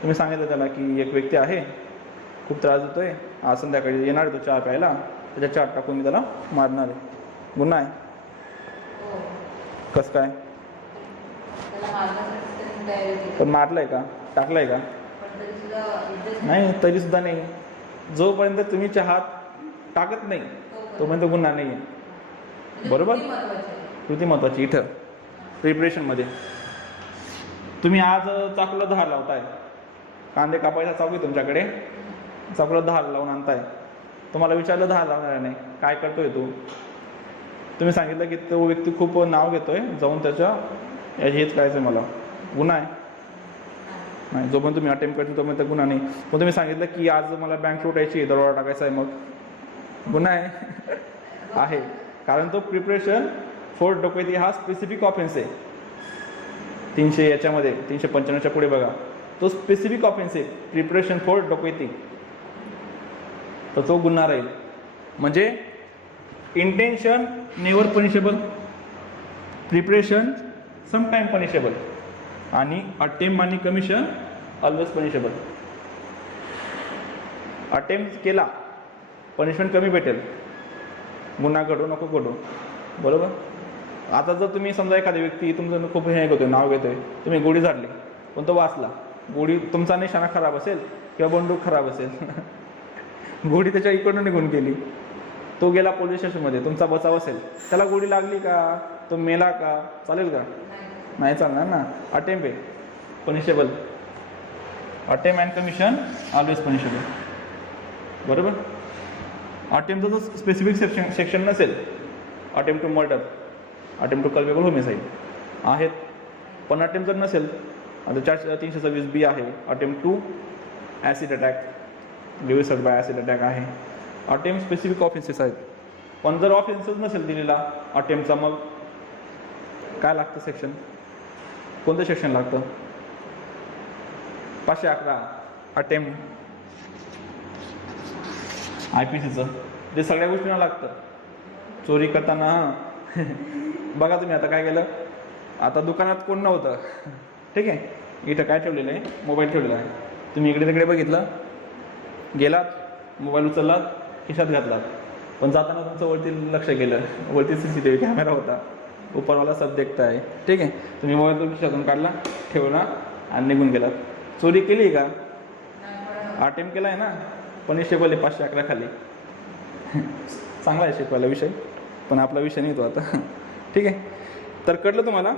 तुम्ही सांगितलं त्याला की एक व्यक्ती आहे, खूप त्रास देतोय, आज संध्याकाळी येणार आहे तो चहा प्यायला, त्याच्या चहा टाकून मी त्याला मारणार आहे, गुन्हा आहे? कसं काय? पण मारलंय का? टाकलंय का? नाही, तरी सुद्धा नाही. जोपर्यंत तुम्ही चहात टाकत नाही तोपर्यंत गुन्हा नाही आहे, बरोबर? कृती महत्वाची इथं प्रिपरेशनमध्ये. तुम्ही आज चाकूला धार लावताय, कांदे कापायचा चाकू आहे तुमच्याकडे, चाकूला धार लावून आणताय, तुम्हाला विचारलं धार लावणार नाही, काय करतोय तू? तुम्ही सांगितलं की तो व्यक्ती खूप नाव घेतोय, जाऊन त्याच्या हेच करायचं मला, गुन्हा आहे? नाही. जोपर्यंत तुम्ही अटेम्प्ट करतो तोपर्यंत गुन्हा नाही. पण तुम्ही सांगितलं की आज मला बँक लुटायची, दरोडा टाकायचा आहे, मग गुन्हा आहे? आहे, कारण तो प्रिपरेशन फॉर डकैती हा स्पेसिफिक ऑफेन्स आहे. 300 याच्यामध्ये 395च्या पुढे बघा, तो स्पेसिफिक ऑफेन्स आहे, प्रिपरेशन फॉर डकैती, तर तो गुन्हा राहील. म्हणजे intention never punishable, preparation sometime punishable, आणि अटेम्प्ट आणि कमिशन ऑलवेज पनिशेबल. अटेम्प्ट केला पनिशमेंट कमी भेटेल, गुन्हा घडू नको घडू, बरोबर? आता जर तुम्ही समजा एखादी व्यक्ती तुमचं खूप हे घेतोय, नाव घेतोय, तुम्ही गोळी झाडली पण तो वाचला, गोळी तुमचा निशाणा खराब असेल किंवा बंदूक खराब असेल, गोळी त्याच्या इकडून निघून गेली, तो गेला पोलीस स्टेशनमध्ये, तुमचा बचाव असेल, त्याला गोळी लागली का, तो मेला का, चालेल का? नाही चालणार ना. अटेम्प्ट आहे punishable, attempt and commission always punishable, बरोबर? अटेम्प्टचं जर स्पेसिफिक सेक्शन नसेल, attempt to murder, attempt to culpable homicide आहेत, पण अटेम्प्ट जर नसेल, आता 326B आहे, अटेम्प्ट टू ॲसिड अटॅक, लिव्हिसड बाय ॲसिड अटॅक आहे, अटेम्प्ट स्पेसिफिक ऑफेन्सेस आहेत. पण जर ऑफेन्सेस नसेल दिलेला अटेम्प्टचा, मग काय लागतं सेक्शन? कोणतं सेक्शन लागतं? 511 अटेम्प्ट IPCचं, जे सगळ्या गोष्टींना लागतं. चोरी करताना बघा तुम्ही आता काय केलं, आता दुकानात कोण नव्हतं, ठीक आहे, इथं काय ठेवलेलं आहे, मोबाईल ठेवलेला आहे, तुम्ही इकडे तिकडे बघितलं, गेलात, मोबाईल उचललात, खिशात घातलात, पण जाताना तुमचं वरती लक्ष गेलं, वरती CCTV कॅमेरा होता, उपरवाला सब देखता आहे, ठीक आहे, तुम्ही मोबाईल खिशातून काढला, ठेवला आणि निघून गेलात. चोरी केली का? अटेम्प्ट केला आहे ना, पनिशेबल आहे 511 खाली. चांगला आहे शिकवायला विषय, पण आपला विषय नाही तो आता, ठीक आहे. तर कळलं तुम्हाला?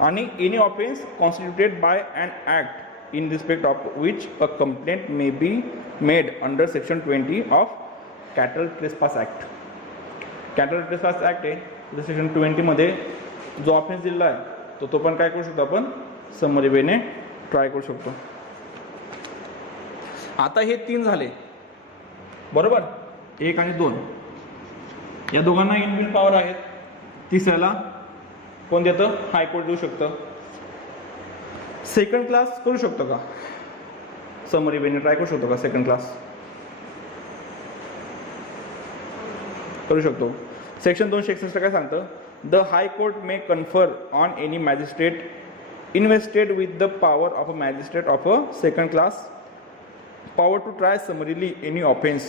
आणि any offence constituted by an act in respect of which a complaint may be made under section 20 of cattle trespass act. Cattle trespass act आहे, तर सेक्शन 20मध्ये जो ऑफेन्स दिलेला आहे तो पण काय करू शकतो आपण, समरी वेने ट्राय करू शकतो. आता हे 3 झाले, बरोबर? 1 आणि 2 या दोघांना इनबिल्ट पॉवर आहेत. तिसऱ्याला कोण देतं? हायकोर्ट देऊ शकतं. सेकंड क्लास करू शकतो का? समरी वेने ट्राय करू शकतो का? सेकंड क्लास करू शकतो. सेक्शन 261 काय सांगतं? The high court may confer on any magistrate invested with the power of a magistrate of a second class power to try summarily any offense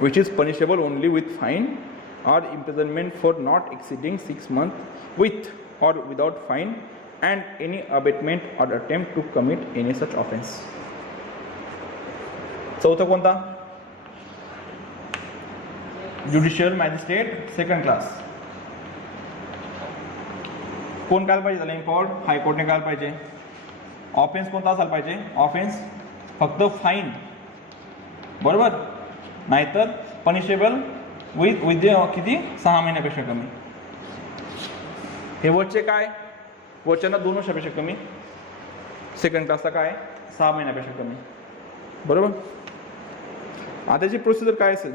which is punishable only with fine or imprisonment for not exceeding 6 months with or without fine and any abatement or attempt to commit any such offense. चौथा कोणता? Judicial magistrate second class. कोण काय पाहिजे त्याला import हायकोर्टने काय पाहिजे. Offence कोणता असायला पाहिजे. ऑफेन्स फक्त फाईन बरोबर, नाहीतर पनिशेबल विथ किती 6 महिन्यापेक्षा कमी. हे वरचे काय वरच्यांना 2 वर्षापेक्षा कमी. सेकंड क्लासला काय 6 महिन्यापेक्षा कमी बरोबर. आता त्याची प्रोसिजर काय असेल.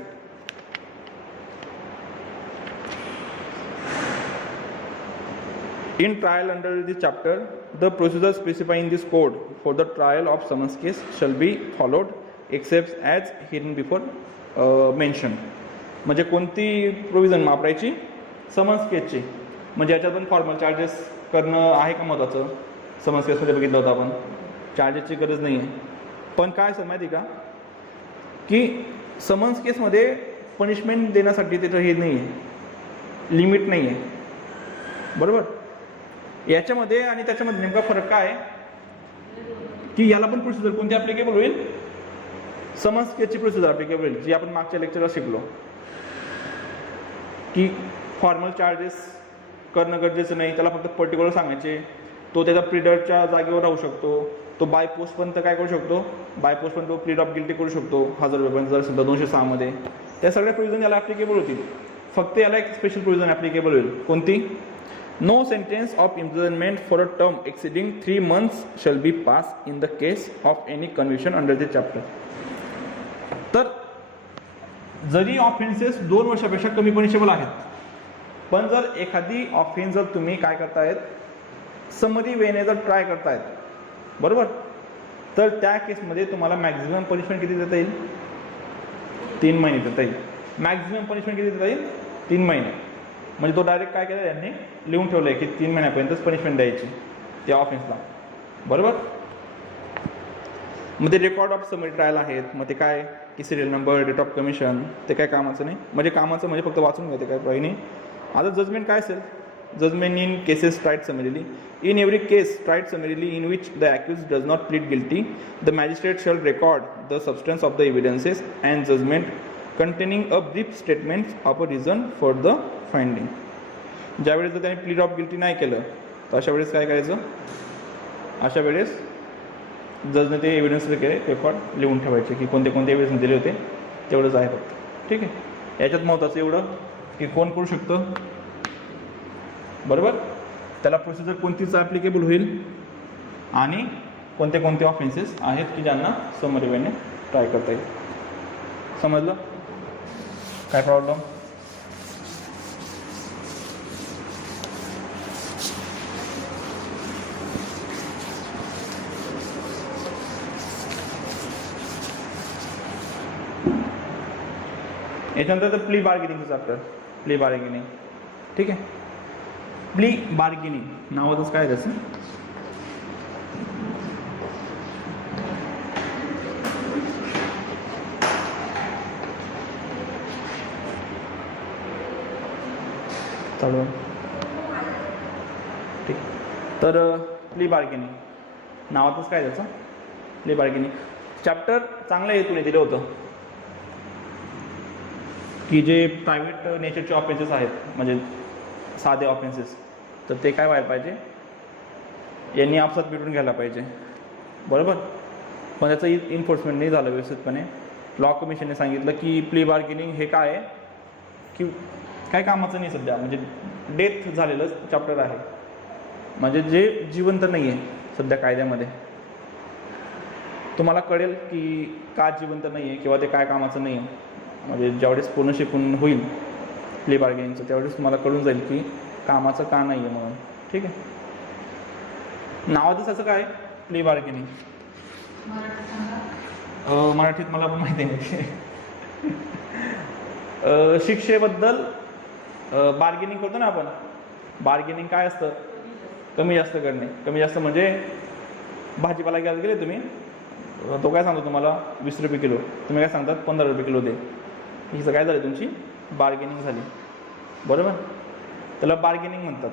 In trial under this chapter, the procedure specified in this code for the trial of summons case shall be followed except as herein before mentioned. म्हणजे कोणती प्रोव्हिजन वापरायची समन्स केसची. म्हणजे याच्यातून फॉर्मल चार्जेस करणं आहे का महत्त्वाचं. समन्स केसमध्ये बघितलं होतं आपण चार्जेसची गरज नाही आहे. पण काय असं माहिती का की समन्स केसमध्ये पनिशमेंट देण्यासाठी त्याचं हे नाही आहे, लिमिट नाही आहे बरोबर. याच्यामध्ये आणि त्याच्यामध्ये नेमका फरक काय की याला पण प्रोसिजर कोणती ॲप्लिकेबल होईल. समन्स केसची प्रोसिजर ॲप्लिकेबल होईल जी आपण मागच्या लेक्चरला शिकलो की फॉर्मल चार्जेस करणं गरजेचं नाही, त्याला फक्त पर्टिक्युलर सांगायचे. तो त्याच्या प्लीडरच्या जागेवर राहू शकतो. तो बाय पोस्टपर्यंत काय करू शकतो, बाय पोस्टपर्यंत तो प्लीड ऑफ गिल्टी करू शकतो 1000 रुपयापर्यंत जर समजा 206 मध्ये. त्या सगळ्या प्रोव्हिजन याला ॲप्लिकेबल होतील. फक्त याला एक स्पेशल प्रोव्हिजन ॲप्लिकेबल होईल कोणती. No sentence of imprisonment for a term exceeding 3 months shall be passed in the case of any conviction under this chapter. तर जरी ऑफेन्सेस 2 वर्षापेक्षा कमी पनिशेबल आहेत, पण जर एखादी ऑफेन्स जर तुम्ही काय करतायत समरी वेने जर ट्राय करतायत बरोबर, तर त्या केसमध्ये तुम्हाला मॅक्झिमम पनिशमेंट किती देता येईल. 3 महिने देता येईल. मॅक्झिमम पनिशमेंट किती देता येईल 3 महिने. म्हणजे तो डायरेक्ट काय केलं यांनी लिहून ठेवलं आहे की 3 महिन्यापर्यंतच पनिशमेंट द्यायची त्या ऑफेन्सला बरोबर. मग ते रेकॉर्ड ऑफ समरी ट्रायल आहेत. मग ते काय की serial number date of commission ते काय कामाचं नाही. म्हणजे कामाचं म्हणजे फक्त वाचून घेते काय काही नाही. आता जजमेंट काय असेल. Judgment in cases tried summarily. In every case tried summarily in which the accused does not plead guilty the magistrate shall record the substance of the evidences and judgment containing a brief statement of a reason for the finding. ज्यावेळेस जर त्याने plead of guilty नाही केलं तर अशा वेळेस काय करायचं. अशा वेळेस जजने ते एव्हिडन्स रेकॉर्ड लिहून ठेवायचे की कोणते कोणते एव्हिडन्स दिले होते तेवढंच आहे फक्त. ठीक आहे. याच्यात महत्त्वाचं एवढं की कोण करू शकतं बरोबर, त्याला प्रोसिजर कोणतीच ॲप्लिकेबल होईल आणि कोणते कोणते ऑफेन्सेस आहेत की ज्यांना समरी वेने ट्राय करता येईल. समजलं काय प्रॉब्लेम. याच्यानंतर प्ली बार्गेनिंगचं चॅप्टर. प्ली बार्गेनिंग. ठीक आहे. प्ली बार्गेनिंग नावातच काय त्याचं. चालू ठीक. तर प्ली बार्गेनिंग नावातच काय त्याचं. प्ली बार्गेनिंग चॅप्टर चांगल्या हेतूने दिलं होतं की जे प्रायव्हेट नेचरचे ऑफेन्सेस आहेत म्हणजे साधे ऑफेन्सेस तर ते काय व्हायला पाहिजे यांनी आपसात मिटून घ्यायला पाहिजे बरोबर. पण त्याचं इन्फोर्समेंट नाही झालं व्यवस्थितपणे. लॉ कमिशनने सांगितलं की प्ली बार्गेनिंग हे काय आहे की काय कामाचं नाही सध्या. म्हणजे डेथ झालेलं चॅप्टर आहे. म्हणजे जे जिवंत नाही आहे सध्या कायद्यामध्ये. तुम्हाला कळेल की का जिवंत नाही आहे किंवा ते काय कामाचं नाही आहे. म्हणजे ज्यावेळेस पूर्ण शिकून होईल प्ली बार्गेनिंगचं त्यावेळेस तुम्हाला कळून जाईल की कामाचं का नाही आहे म्हणून. ठीक आहे. नावातच असं काय प्ली बार्गेनिंग. मराठीत मला पण माहिती नाही. शिक्षेबद्दल बार्गेनिंग करतो ना आपण. बार्गेनिंग काय असतं कमी जास्त करणे. कमी जास्त म्हणजे भाजीपाला घ्यायला गेले तुम्ही तो काय सांगतो तुम्हाला 20 रुपये किलो. तुम्ही काय सांगतात 15 रुपये किलो दे. हिचं काय झालं तुमची बार्गेनिंग झाली बरोबर. त्याला बार्गेनिंग म्हणतात.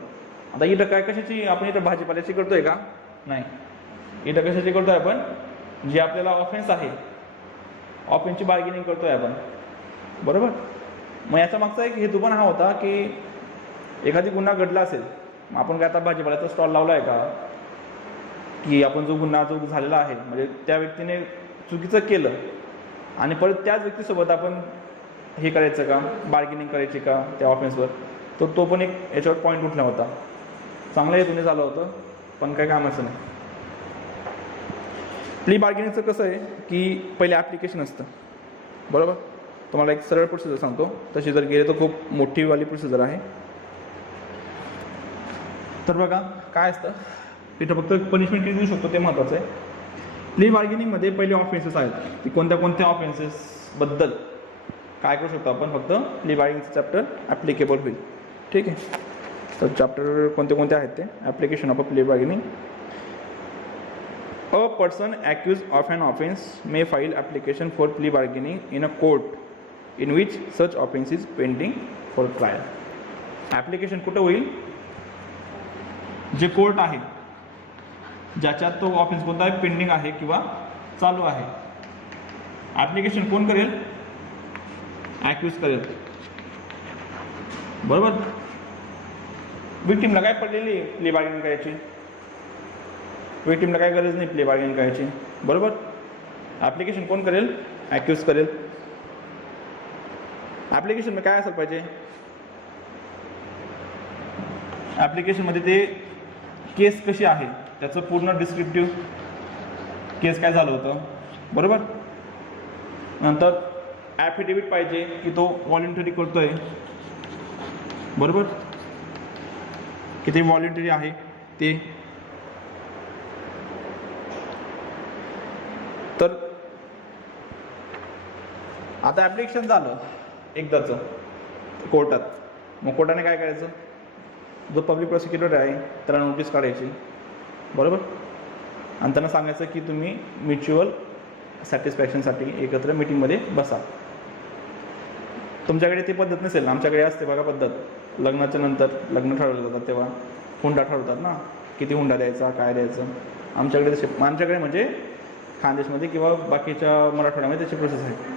आता इथं काय कशाची आपण इथं भाजीपाल्याची करतोय का नाही. इथं कशाची करतोय आपण जी आपल्याला ऑफेन्स आहे ऑफेन्सची बार्गेनिंग करतोय आपण बरोबर. मग याचा मागचा एक हेतू पण हा होता की एखादी गुन्हा घडला असेल आपण काय आता भाजीपाल्याचा स्टॉल लावला आहे का, की आपण जो गुन्हा जो झालेला आहे म्हणजे त्या व्यक्तीने चुकीचं केलं आणि परत त्याच व्यक्तीसोबत आपण हे करायचं का, बार्गेनिंग करायची का त्या ऑफेन्सवर, तर तो पण एक याच्यावर पॉईंट उठला होता. चांगलं हेतूने झालं होतं पण काही कामाचं नाही. प्ली बार्गेनिंगचं कसं आहे की पहिले ॲप्लिकेशन असतं, बरोबर. तुम्हाला एक सरळ प्रोसिजर सांगतो, तशी जर गेले तर खूप मोठीवाली प्रोसिजर आहे. तर बघा काय असतं इथं, फक्त पनिशमेंट किती देऊ शकतो ते महत्त्वाचं आहे. प्ली बार्गेनिंगमध्ये पहिले ऑफेन्सेस आहेत, की कोणत्या कोणत्या ऑफेन्सेसबद्दल काय करू शकतो आपण, फक्त प्ली बार्गेनिंगचं चॅप्टर ॲप्लिकेबल होईल. ठीक आहे. तर चॅप्टर कोणते कोणते आहेत ते, ॲप्लिकेशन ऑफ अ प्ली bargaining. A person accused of an offense may file application for plea bargaining in a court in which such offense is pending for trial. Application कुठं होईल, जे कोर्ट आहे ज्याच्यात तो ऑफेन्स कोणता आहे, पेंडिंग आहे किंवा चालू आहे. ॲप्लिकेशन कोण करेल, ॲक्यूज करेल, बरोबर. विक्टिमला काय पडलेली प्ली बार्गेनिंग करायची, विक्टिमला काय गरज नाही प्ली बार्गेनिंग करायची, बरोबर. ॲप्लिकेशन कोण करेल, ॲक्यूज करेल. ॲप्लिकेशनमध्ये काय असायला पाहिजे, ॲप्लिकेशनमध्ये ते केस कशी आहे त्याचं पूर्ण डिस्क्रिप्टिव्ह, केस काय झालं होतं, बरोबर. नंतर ॲफिडेविट पाहिजे की तो व्हॉलंटरी करतोय, बरोबर, की ते व्हॉलंटरी आहे ते. तर आता ॲप्लिकेशन झालं एकदाचं कोर्टात, मग कोर्टाने काय करायचं, जो पब्लिक प्रॉसिक्युटर आहे त्याला नोटीस काढायची, बरोबर. आणि त्यांना सांगायचं की तुम्ही म्युच्युअल सॅटिस्फॅक्शनसाठी एकत्र मीटिंगमध्ये बसा. तुमच्याकडे ती पद्धत नसेल, आमच्याकडे असते बघा पद्धत, लग्नाच्या नंतर लग्न ठरवलं जातात तेव्हा हुंडा ठरवतात ना, किती हुंडा द्यायचा काय द्यायचं. आमच्याकडे म्हणजे खानदेशमध्ये किंवा बाकीच्या मराठवाड्यामध्ये त्याची प्रोसेस आहे.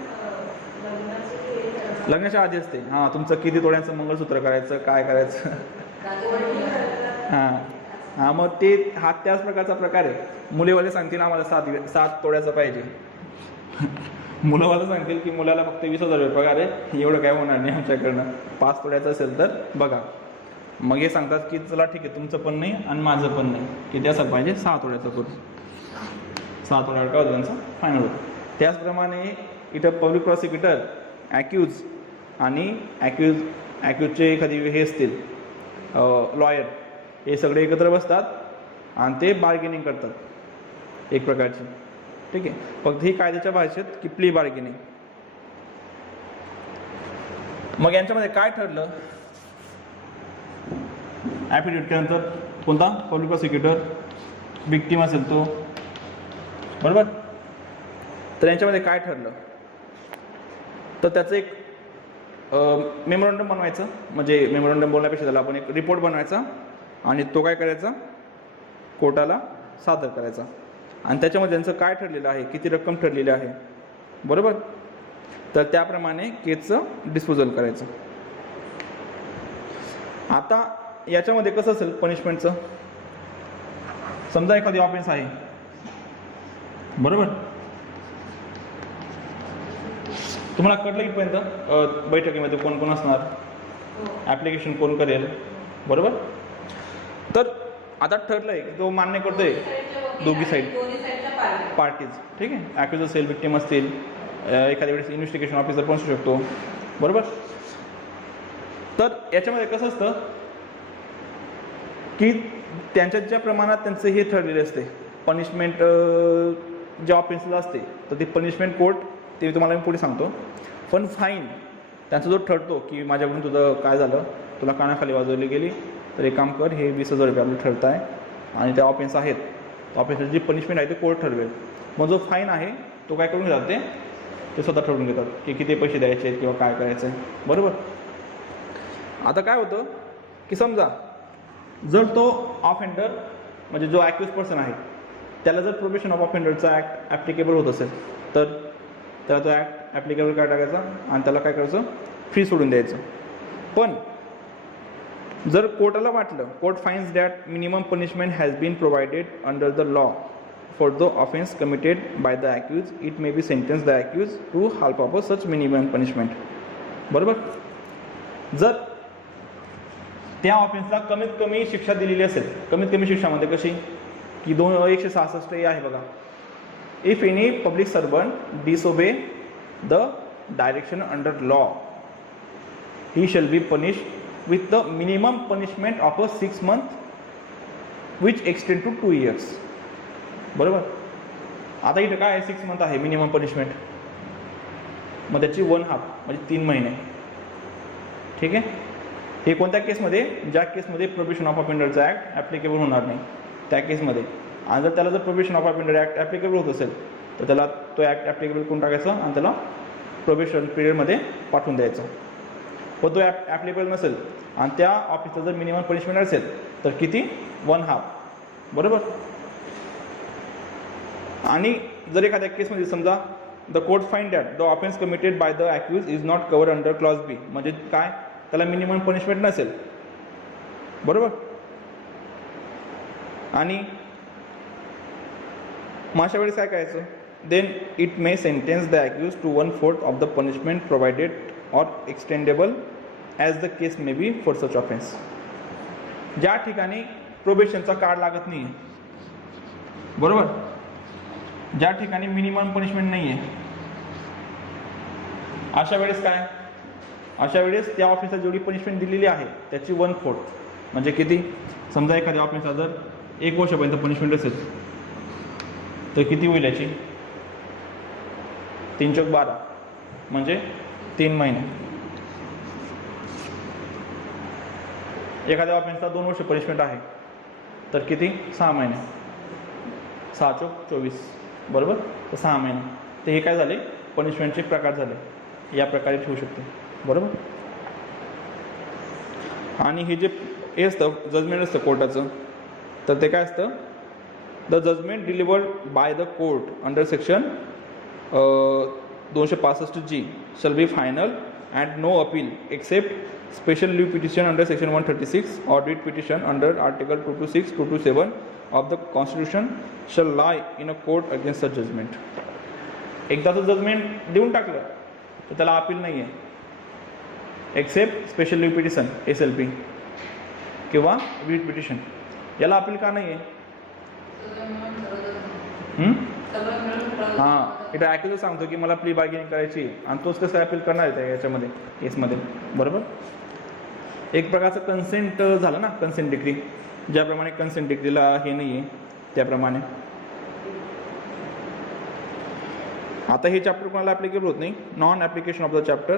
लग्नाच्या आधी असते, हां तुमचं किती तोड्यांचं मंगळसूत्र करायचं काय करायचं, हां मग ते हा त्याच प्रकारचा प्रकार आहे. मुलीवाले सांगतील आम्हाला 7 तोड्याचं पाहिजे, मुलावाला सांगतील की मुलाला फक्त 20,000 रुपये पगार आहे, एवढं काय होणार नाही आमच्याकडनं, 5 तोड्याचं असेल तर बघा. मग हे सांगतात की चला ठीक आहे तुमचं पण नाही आणि माझं पण नाही, की त्यासाठी पाहिजे 6 तोड्याचं करू. 6 तोड्यावर काय होतं त्यांचं फायनल होतं. त्याचप्रमाणे इथं पब्लिक प्रॉसिक्युटर, ॲक्यूज आणि ॲक्यूजचे एखादी हे असतील लॉयर, हे सगळे एकत्र बसतात आणि ते बार्गेनिंग करतात एक प्रकारची. ठीक आहे. फक्त ही कायद्याच्या भाषेत की प्ली बार्गेनिंग. मग यांच्यामध्ये काय ठरलं, ॲफिडेविट केल्यानंतर कोणता पब्लिक प्रॉसिक्युटर, विक्टिम असेल तो, बरोबर. तर यांच्यामध्ये काय ठरलं, तर त्याचं एक मेमोरंडम बनवायचं, म्हणजे मेमोरंडम बोलण्यापेक्षा त्याला आपण एक रिपोर्ट बनवायचा आणि तो काय करायचा, कोर्टाला सादर करायचा. आणि त्याच्यामध्ये त्यांचं काय ठरलेलं आहे, किती रक्कम ठरलेली आहे, बरोबर. तर त्याप्रमाणे केसचं डिस्पोजल करायचं. आता याच्यामध्ये कसं असेल पनिशमेंटचं, समजा एखादी ऑफेन्स आहे, बरोबर. तुम्हाला कळलं इथपर्यंत बैठकीमध्ये कोण कोण असणार, ॲप्लिकेशन कोण करेल, बरोबर. तर आता ठरलं आहे की तो मान्य करतोय दोघी साईड पार्टीज. ठीक आहे. ॲक्यूज असेल, विक्टिम असतील, एखाद्या वेळेस इन्व्हेस्टिगेशन ऑफिसर पण असू शकतो, बरोबर. तर याच्यामध्ये कसं असतं की त्यांच्या ज्या प्रमाणात त्यांचं हे ठरलेलं असते पनिशमेंट ज्या ऑफेन्सला असते, तर ते पनिशमेंट कोर्ट ते तुम्हाला मी पुढे सांगतो. पण फाईन त्यांचा जो ठरतो की माझ्याकडून तुझं काय झालं, तुला कानाखाली वाजवली गेली, तर एक काम कर, हे 20,000 रुपये आपलं ठरत आहे आणि त्या ऑफेन्स आहेत, ऑफेन्सची जी पनिशमेंट आहे ते कोर्ट ठरवेल. मग जो फाईन आहे तो काय करून घेतात, ते स्वतः ठरवून घेतात की किती पैसे द्यायचे आहेत किंवा काय करायचं आहे, बरोबर. आता काय होतं की समजा जर तो ऑफेंडर म्हणजे जो ॲक्यूज पर्सन आहे त्याला जर प्रोबेशन ऑफ ऑफेंडरचा ॲक्ट ॲप्लिकेबल होत असेल, तर त्याला तो ॲक्ट ॲप्लिकेबल काय टाकायचा आणि त्याला काय करायचं, फ्री सोडून द्यायचं. पण जर कोर्टाला वाटलं, court finds that minimum punishment has been provided under the law for the offence committed by the accused, it may be sentence the accused to half of such minimum punishment. बरोबर. जर त्या ऑफेन्सला कमीत कमी शिक्षा दिलेली असेल, कमीत कमी शिक्षामध्ये कशी की 166 आहे बघा. If any public servant disobey the direction under law, he shall be punished with the minimum punishment of a 6 month which extend to 2 years. बरोबर. आता इथं काय आहे, 6 month आहे मिनिमम पनिशमेंट, मग त्याची 1/2 म्हणजे 3 महिने. ठीक आहे. हे कोणत्या केसमध्ये, ज्या केसमध्ये प्रोहिबिशन ऑफ ऑफेंडरचा ॲक्ट ॲप्लिकेबल होणार नाही त्या केसमध्ये. आणि जर त्याला जर prohibition of offender act applicable होत असेल तर त्याला तो ॲक्ट ॲप्लिकेबल करून टाकायचं आणि त्याला प्रोहिबिशन पिरियडमध्ये पाठवून द्यायचं. व तो ॲप्लिकेबल नसेल आणि त्या ऑफिसचं जर मिनिमम पनिशमेंट असेल तर किती, 1/2. बरोबर. आणि जर एखाद्या केसमध्ये समजा the court find that the offence committed by the accused is not covered under clause B, म्हणजे काय, त्याला मिनिमम पनिशमेंट नसेल. बरोबर. आणि मग अशा वेळेस काय करायचं, then it may sentence the accused to 1/4 of the punishment provided or extendable as the case may be for such offence. ज्या ठिकाणी प्रोबेशनचा कार्ड लागत नाही आहे, बरोबर, ज्या ठिकाणी मिनिमम पनिशमेंट नाही आहे, अशा वेळेस काय, अशा वेळेस त्या ऑफिसला जेवढी पनिशमेंट दिलेली आहे त्याची 1/4 म्हणजे किती, समजा एखाद्या ऑफिसला जर 1 वर्षापर्यंत पनिशमेंट असेल तर किती होईल याची, 3/12 म्हणजे 3 महिने. एखाद्या ऑफेन्सला 2 वर्ष पनिशमेंट आहे तर किती, 6 महिने, 6×4 = 24. बरोबर. तर 6 महिने. तर हे काय झाले, पनिशमेंटचे प्रकार झाले, या प्रकारे ठेवू शकतो. बरोबर. आणि हे जे हे असतं जजमेंट असतं कोर्टाचं, तर ते काय असतं, the judgement delivered by the court under section 265G shall be final and no appeal except special leave petition under section 136 or writ petition under article 226, 227 of the constitution shall lie in a court against such judgment. एकदा तो judgement देऊन टाकलं तर त्याला appeal नाही आहे, except special leave petition SLP किंवा writ petition. याला अपील का नाही आहे, हां, इथं ॲक्युज सांगतो की मला प्ली बार्गेनिंग करायची आणि तोच कसं अपील करणार आहे याच्यामध्ये, केसमध्ये. बरोबर. एक प्रकारचं कन्सेंट झालं ना, कन्सेंट डिग्री, ज्याप्रमाणे कन्सेंट डिग्रीला हे नाही आहे त्याप्रमाणे. आता हे चॅप्टर कोणाला ॲप्लिकेबल होत नाही, non application of the chapter.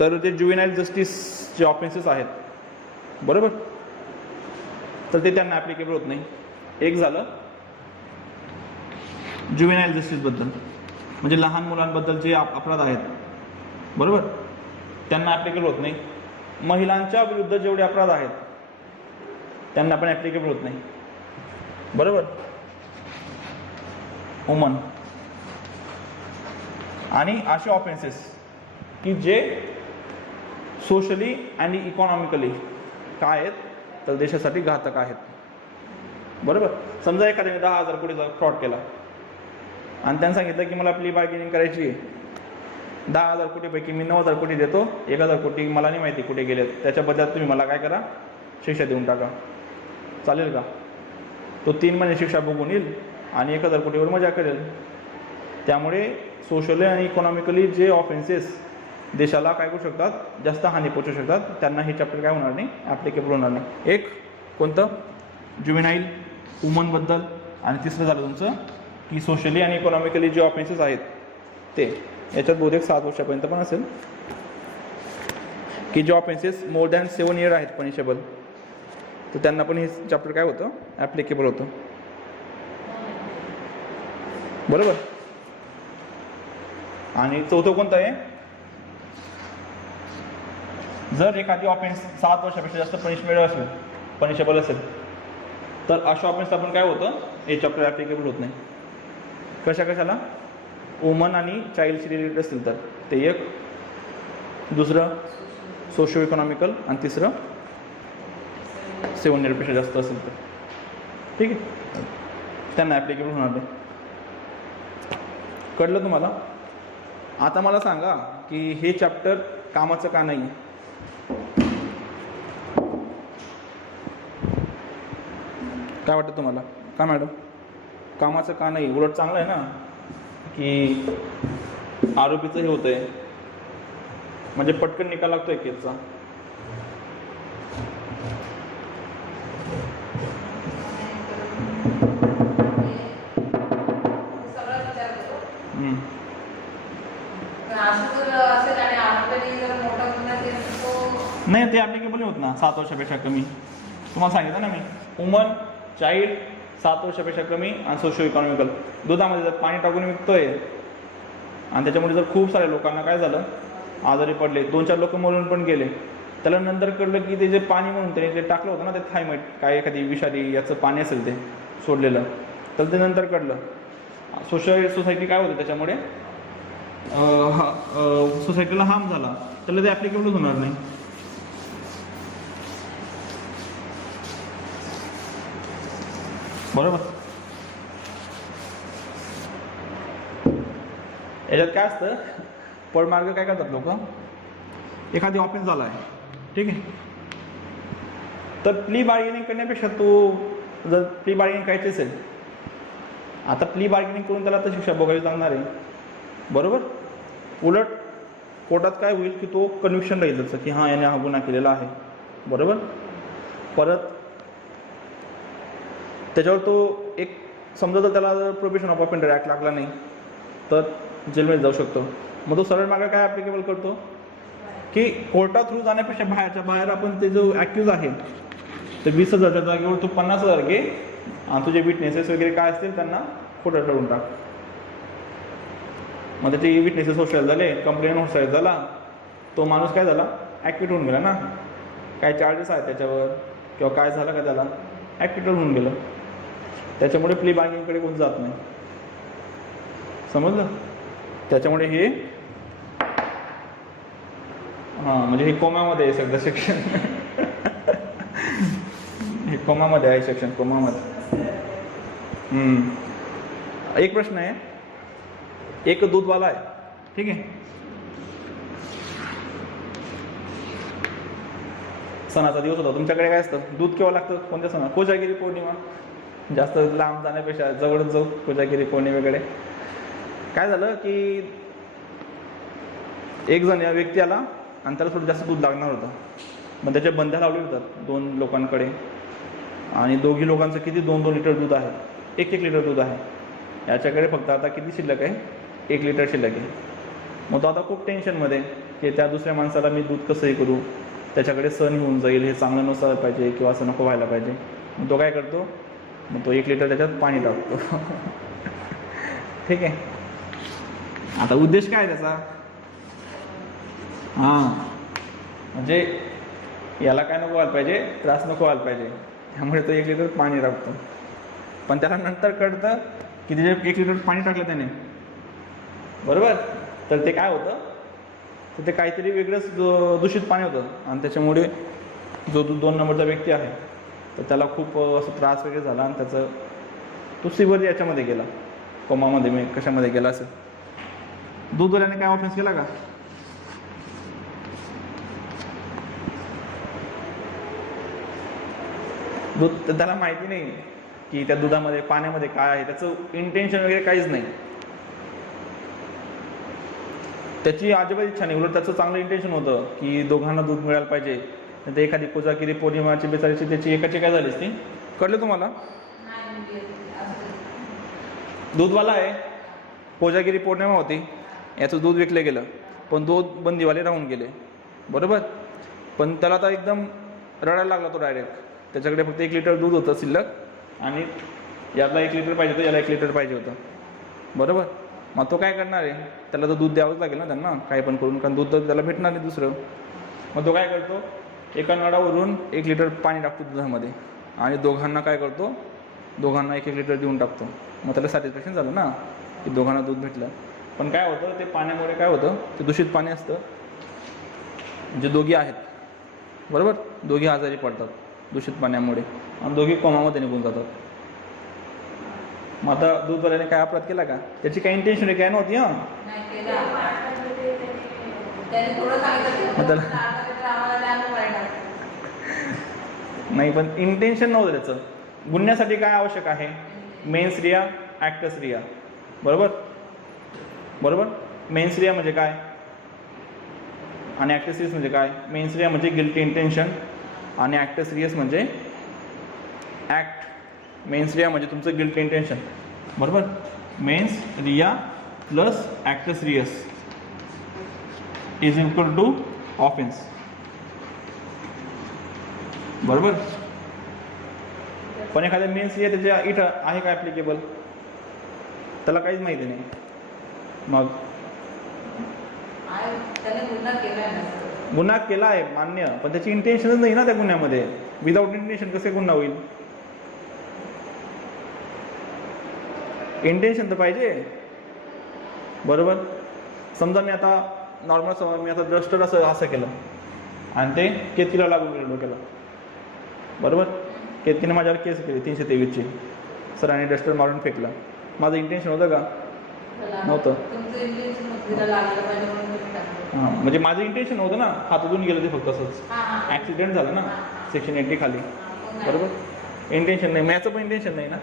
तर जे ज्युवेनाईल जस्टिस जे ऑफेन्सेस आहेत, बरोबर, तर ते त्यांना ॲप्लिकेबल होत नाही. एक झालं ज्युवेनाईल जस्टिसबद्दल, म्हणजे लहान मुलांबद्दल जे अपराध आहेत, बरोबर, त्यांना ॲप्लिकेबल होत नाही. महिलांच्या विरुद्ध जेवढे अपराध आहेत त्यांना पण ॲप्लिकेबल होत नाही. बरोबर. वुमन आणि असे ऑफेन्सेस की जे सोशली आणि इकॉनॉमिकली काय आहेत, तर देशासाठी घातक आहेत. बरोबर. समजा एखाद्याने 10,000 कोटीचा फ्रॉड केला आणि त्यांनी सांगितलं की मला प्ली बार्गेनिंग करायची आहे, 10,000 कोटीपैकी मी 9,000 कोटी देतो, 1,000 कोटी मला नाही माहिती कुठे गेलेत, त्याच्या बदल्यात तुम्ही मला काय करा, शिक्षा देऊन टाका. चालेल का? तो 3 महिने शिक्षा भोगून येईल आणि 1,000 कोटीवर मजा करेल. त्यामुळे सोशली आणि इकॉनॉमिकली जे ऑफेन्सेस देशाला काय करू शकतात, जास्त हानी पोचू शकतात, त्यांना हे चॅप्टर काय होणार नाही, ॲप्लिकेबल होणार नाही. एक कोणतं, ज्युवेनाईल, वुमनबद्दल, आणि तिसरं झालं तुमचं की सोशली आणि इकॉनॉमिकली जे ऑफेन्सेस आहेत ते. याच्यात बहुतेक 7 वर्षापर्यंत पण असेल की जे ऑफेन्सेस मोर दॅन 7 इयर आहेत पनिशेबल, तर त्यांना पण हे चॅप्टर काय होतं, ॲप्लिकेबल होतं. बरोबर. आणि चौथं कोणतं आहे, जर एखादी ऑफेन्स 7 वर्षापेक्षा जास्त पनिशेबल असेल तर अशा ऑफेन्स आपण काय होतं, हे चॅप्टर ॲप्लिकेबल होत नाही. कशाला, वुमन आणि चाइल्डशी रिलेटेड असतील तर ते एक, दुसरं सोशो इकॉनॉमिकल, आणि तिसरं 700पेक्षा जास्त असेल तर ठीक आहे, त्यांना ॲप्लिकेबल होणार नाही. कळलं तुम्हाला? आता मला सांगा की हे चॅप्टर कामाचं का नाही आहे? काय वाटतं तुम्हाला? का मॅडम कामाचं का नाही? उलट चांगलं आहे ना की आरोपीचं हे होतं आहे, म्हणजे पटकन निकाल लागतोय केसचा. नाही ते ॲप्लिकेबल होत ना 7 वर्षापेक्षा कमी. तुम्हाला सांगितलं ना मी, वुमन, चाइल्ड 7 वर्षापेक्षा कमी आणि सोशो इकॉनॉमिकल. दुधामध्ये जर पाणी टाकून विकतोय आणि त्याच्यामुळे जर खूप साऱ्या लोकांना काय झालं, आजारी पडले, 2-4 लोक मरून पण गेले. त्याला नंतर कळलं की ते जे पाणी म्हणून त्याने जे टाकलं होतं ना, ते थायमाईट काय एखादी विषारी याचं पाणी असेल ते सोडलेलं, तर ते नंतर कळलं. सोसायटी काय होतं त्याच्यामुळे सोसायटीला हार्म झाला, त्याला ते ॲप्लिकेबलच होणार नाही. बरोबर? याच्यात काय असतं, पडमार्ग काय करतात लोक, एखादी ऑफेन्स झाला आहे ठीक आहे, तर प्ली बार्गेनिंग करण्यापेक्षा तो जर प्ली बार्गेनिंग करायची असेल, आता प्ली बार्गेनिंग करून त्याला तर शिक्षा भोगावी लागणार आहे. बरोबर? उलट कोर्टात काय होईल की तो कन्व्हिक्शन राहील त्याचं की हां याने हा गुन्हा केलेला आहे. बरोबर? परत त्याच्यावर तो एक समजा जर त्याला जर प्रोबेशन ऑफ ऑफेंडर ॲक्ट लागला नाही तर जेलमध्ये जाऊ शकतो. मग तो सरळ मार्ग काय ॲप्लिकेबल करतो की कोर्टा थ्रू जाण्यापेक्षा बाहेरच्या बाहेर आपण ते जो ॲक्युज आहे ते 20,000च्या जागेवर तू 50,000 घे आणि तुझे विटनेसेस वगैरे काय असतील त्यांना खोटं ठरवून टाक. मग त्याचे विटनेसेस होशाल झाले, कंप्लेंट होशाल झाला, तो माणूस काय झाला, ॲक्विट होऊन गेला ना. काय चार्जेस आहेत त्याच्यावर किंवा काय झालं का त्याला, ॲक्विट होऊन गेलं. त्याच्यामुळे प्ली बार्गेनिंगकडे कोण जात नाही. समजलं? त्याच्यामुळे हे हां म्हणजे हे कोमामध्ये आहे सगळं सेक्शन. हे कोमामध्ये आहे सेक्शन, कोमामध्ये. एक प्रश्न आहे, एक दूधवाला आहे ठीक आहे, सणाचा दिवस होता. तुमच्याकडे काय असतं, दूध केव्हा लागतं, कोणत्या सणात? कोजागिरी पौर्णिमा. जास्त लांब जाण्यापेक्षा जवळच जाऊ कोजागिरी पौर्णिमेकडे. काय झालं की एक जण या व्यक्ती आला आणि त्याला थोडं जास्त दूध लागणार होतं. मग त्याच्या बंध्या लावले होतात 2 लोकांकडे आणि दोघी लोकांचं किती 2-2 लिटर दूध आहे, 1-1 लिटर दूध आहे. याच्याकडे फक्त आता किती शिल्लक आहे, 1 लिटर शिल्लक आहे. मग तो आता खूप टेन्शनमध्ये की त्या दुसऱ्या माणसाला मी दूध कसंही करू, त्याच्याकडे सण होऊन जाईल, हे चांगलं नसायला पाहिजे किंवा असं नको व्हायला पाहिजे. मग तो काय करतो, मग तो 1 लिटर त्याच्यात पाणी टाकतो. ठीक आहे. आता उद्देश काय त्याचा, हां म्हणजे याला काय नको व्हायला पाहिजे, त्रास नको व्हायला पाहिजे, त्यामुळे तो 1 लिटर पाणी टाकतो. पण त्याला नंतर कळतं की त्याच्यात 1 लिटर पाणी टाकलं त्याने, बरोबर, तर ते काय होतं, तर ते काहीतरी वेगळंच दूषित पाणी होतं आणि त्याच्यामुळे जो 2 नंबरचा व्यक्ती आहे तर त्याला खूप असं त्रास वगैरे झाला आणि त्याचं तो सिव्हिअर याच्यामध्ये गेला, कोमामध्ये, मी कशामध्ये गेला असेल. दूधवाल्याने काय ऑफेन्स केला का? दूध त्याला माहिती नाही की त्या दुधामध्ये पाण्यामध्ये काय आहे, त्याचं इंटेन्शन वगैरे काहीच नाही, त्याची अजिबात इच्छा नाही. उलट त्याचं चांगलं इंटेन्शन होतं की दोघांना दूध मिळायला पाहिजे. तर एखादी कोजागिरी पौर्णिमाची बेचारीची त्याची एकाची काय झालीच ती. कळलं तुम्हाला? दूधवाला आहे, कोजागिरी पौर्णिमा होती, याचं दूध विकलं गेलं, पण 2 बंदीवाले राहून गेले. बरोबर? पण त्याला आता एकदम रडायला लागला तो डायरेक्ट. त्याच्याकडे फक्त 1 लिटर दूध होतं शिल्लक आणि याला 1 लिटर पाहिजे होतं, याला 1 लिटर पाहिजे होतं. बरोबर? मग तो काय करणार आहे, त्याला तर दूध द्यावंच लागेल ना त्यांना, काय पण करून, कारण दूध तर त्याला भेटणार नाही दुसरं. मग तो काय करतो, एका नळावरून 1 लिटर पाणी टाकतो दुधामध्ये आणि दोघांना काय करतो, दोघांना 1-1 लिटर देऊन टाकतो. मग त्याला सॅटिस्फॅक्शन झालं ना की दोघांना दूध भेटलं. पण काय होतं, ते पाण्यामुळे काय होतं, ते दूषित पाणी असतं, जे दोघी आहेत, बरोबर, दोघी आजारी पडतात. दूषित पाण्यामुळे आणि दोघी कोमामध्ये निघून जातात. मग आता दूधवाल्याने काय अपराध केला का? त्याची काही इंटेन्शन काय नव्हती. हां नाही, पण इंटेन्शन नव्हतं त्याचं. गुन्ह्यासाठी काय आवश्यक आहे? Mens rea, actus rea. बरोबर बरोबर. मेन्स रिया म्हणजे काय आणि ॲक्टस रियस म्हणजे काय? मेन्स रिया म्हणजे गिल्टी इंटेन्शन आणि ॲक्टस रियस म्हणजे ॲक्ट. मेन्स रिया म्हणजे तुमचं गिल्टी इंटेन्शन. बरोबर. Mens rea plus actus reus is equal to offence. बरोबर. पण एखाद्या मेन्स रिया त्याच्या इथं आहे का ॲप्लिकेबल? त्याला काहीच माहिती नाही. मग गुन्हा केला आहे मान्य, पण त्याची इंटेन्शनच नाही ना त्या गुन्ह्यामध्ये. विदाऊट इंटेन्शन कसे गुन्हा होईल? इंटेन्शन तर पाहिजे. बरोबर. समजा मी आता नॉर्मल समजा मी आता डस्टर असं केलं आणि ते केतकीला लागून गेलं डोक्याला. बरोबर. केतकीने माझ्यावर केस केली 323ची. सरांनी डस्टर मारून फेकलं. माझं इंटेन्शन होतं का? नव्हतं. हां म्हणजे माझं इंटेन्शन होतं ना, हातातून गेलं ते फक्त असंच. ॲक्सिडेंट झाला ना सेक्शन 80 खाली. बरोबर. इंटेन्शन नाही, मॅचं पण इंटेन्शन नाही ना.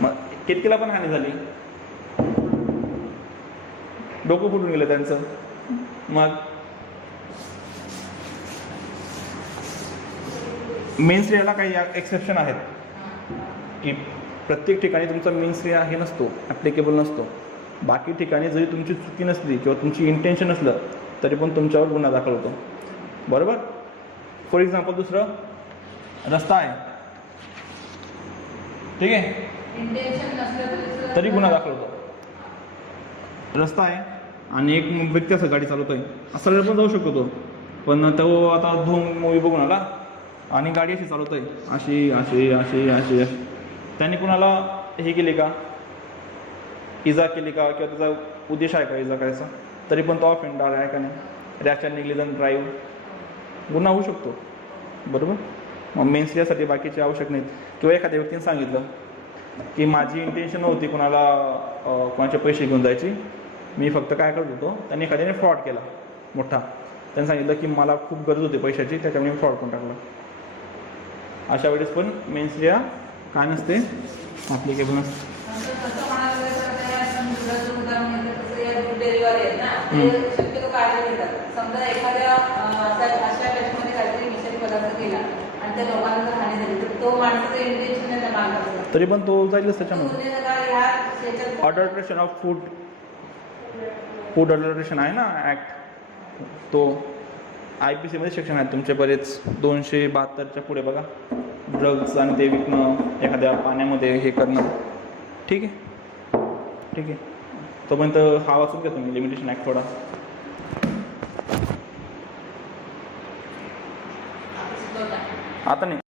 मग केतकीला पण हानी झाली, डोकं फुटून गेलं त्यांचं. मग मेन्स रियाला काही एक्सेप्शन आहेत की प्रत्येक ठिकाणी तुमचा मेन्स रिया हे नसतो, ॲप्लिकेबल नसतो. बाकी ठिकाणी जरी तुमची चुकी नसली किंवा तुमची इंटेन्शन नसलं तरी पण तुमच्यावर गुन्हा दाखल होतो. बरोबर. फॉर एक्झाम्पल दुसरं रस्ता आहे, ठीक आहे, तरी गुन्हा दाखल होतो. रस्ता आहे आणि एक व्यक्ती असं गाडी चालवतोय, असं पण जाऊ शकतो तो. पण तो आता धूम मूवी बघून आला आणि गाडी अशी चालवतोय, अशी अशी अशी अशी अशी. त्याने कुणाला हे केली का? इजा केली का? किंवा त्याचा उद्देश आहे का इजा करायचा? तरी पण तो ऑफेंडर आहे का नाही? रॅश अँड नेग्लिजंट ड्राईव्ह गुन्हा होऊ शकतो. बरोबर. मग मेन्स रियासाठी बाकीचे आवश्यक नाहीत. किंवा एखाद्या व्यक्तीने सांगितलं की माझी इंटेन्शन नव्हती कोणाचे पैसे घेऊन जायची, मी फक्त काय करत होतो. त्यांनी एखाद्याने फ्रॉड केला मोठा. त्यांनी सांगितलं की मला खूप गरज होती पैशाची, त्याच्यामुळे मी फ्रॉड करून टाकला. अशा वेळेस पण मेन्स रिया काय नसते, ॲप्लिकेबल नसते. तरी पण तो जाईलच त्याच्यामध्ये. अडल्ट्रेशन ऑफ फूड अडल्ट्रेशन आहे ना ॲक्ट, तो IPC मध्ये सेक्शन आहेत तुमचे बरेच. 272च्या पुढे बघा. ड्रग्स आणि ते विकणं, एखाद्या पाण्यामध्ये हे करणं. ठीक आहे ठीक आहे. तोपर्यंत हा वाचून घ्या तुम्ही लिमिटेशन ॲक्ट थोडा. आता नाही.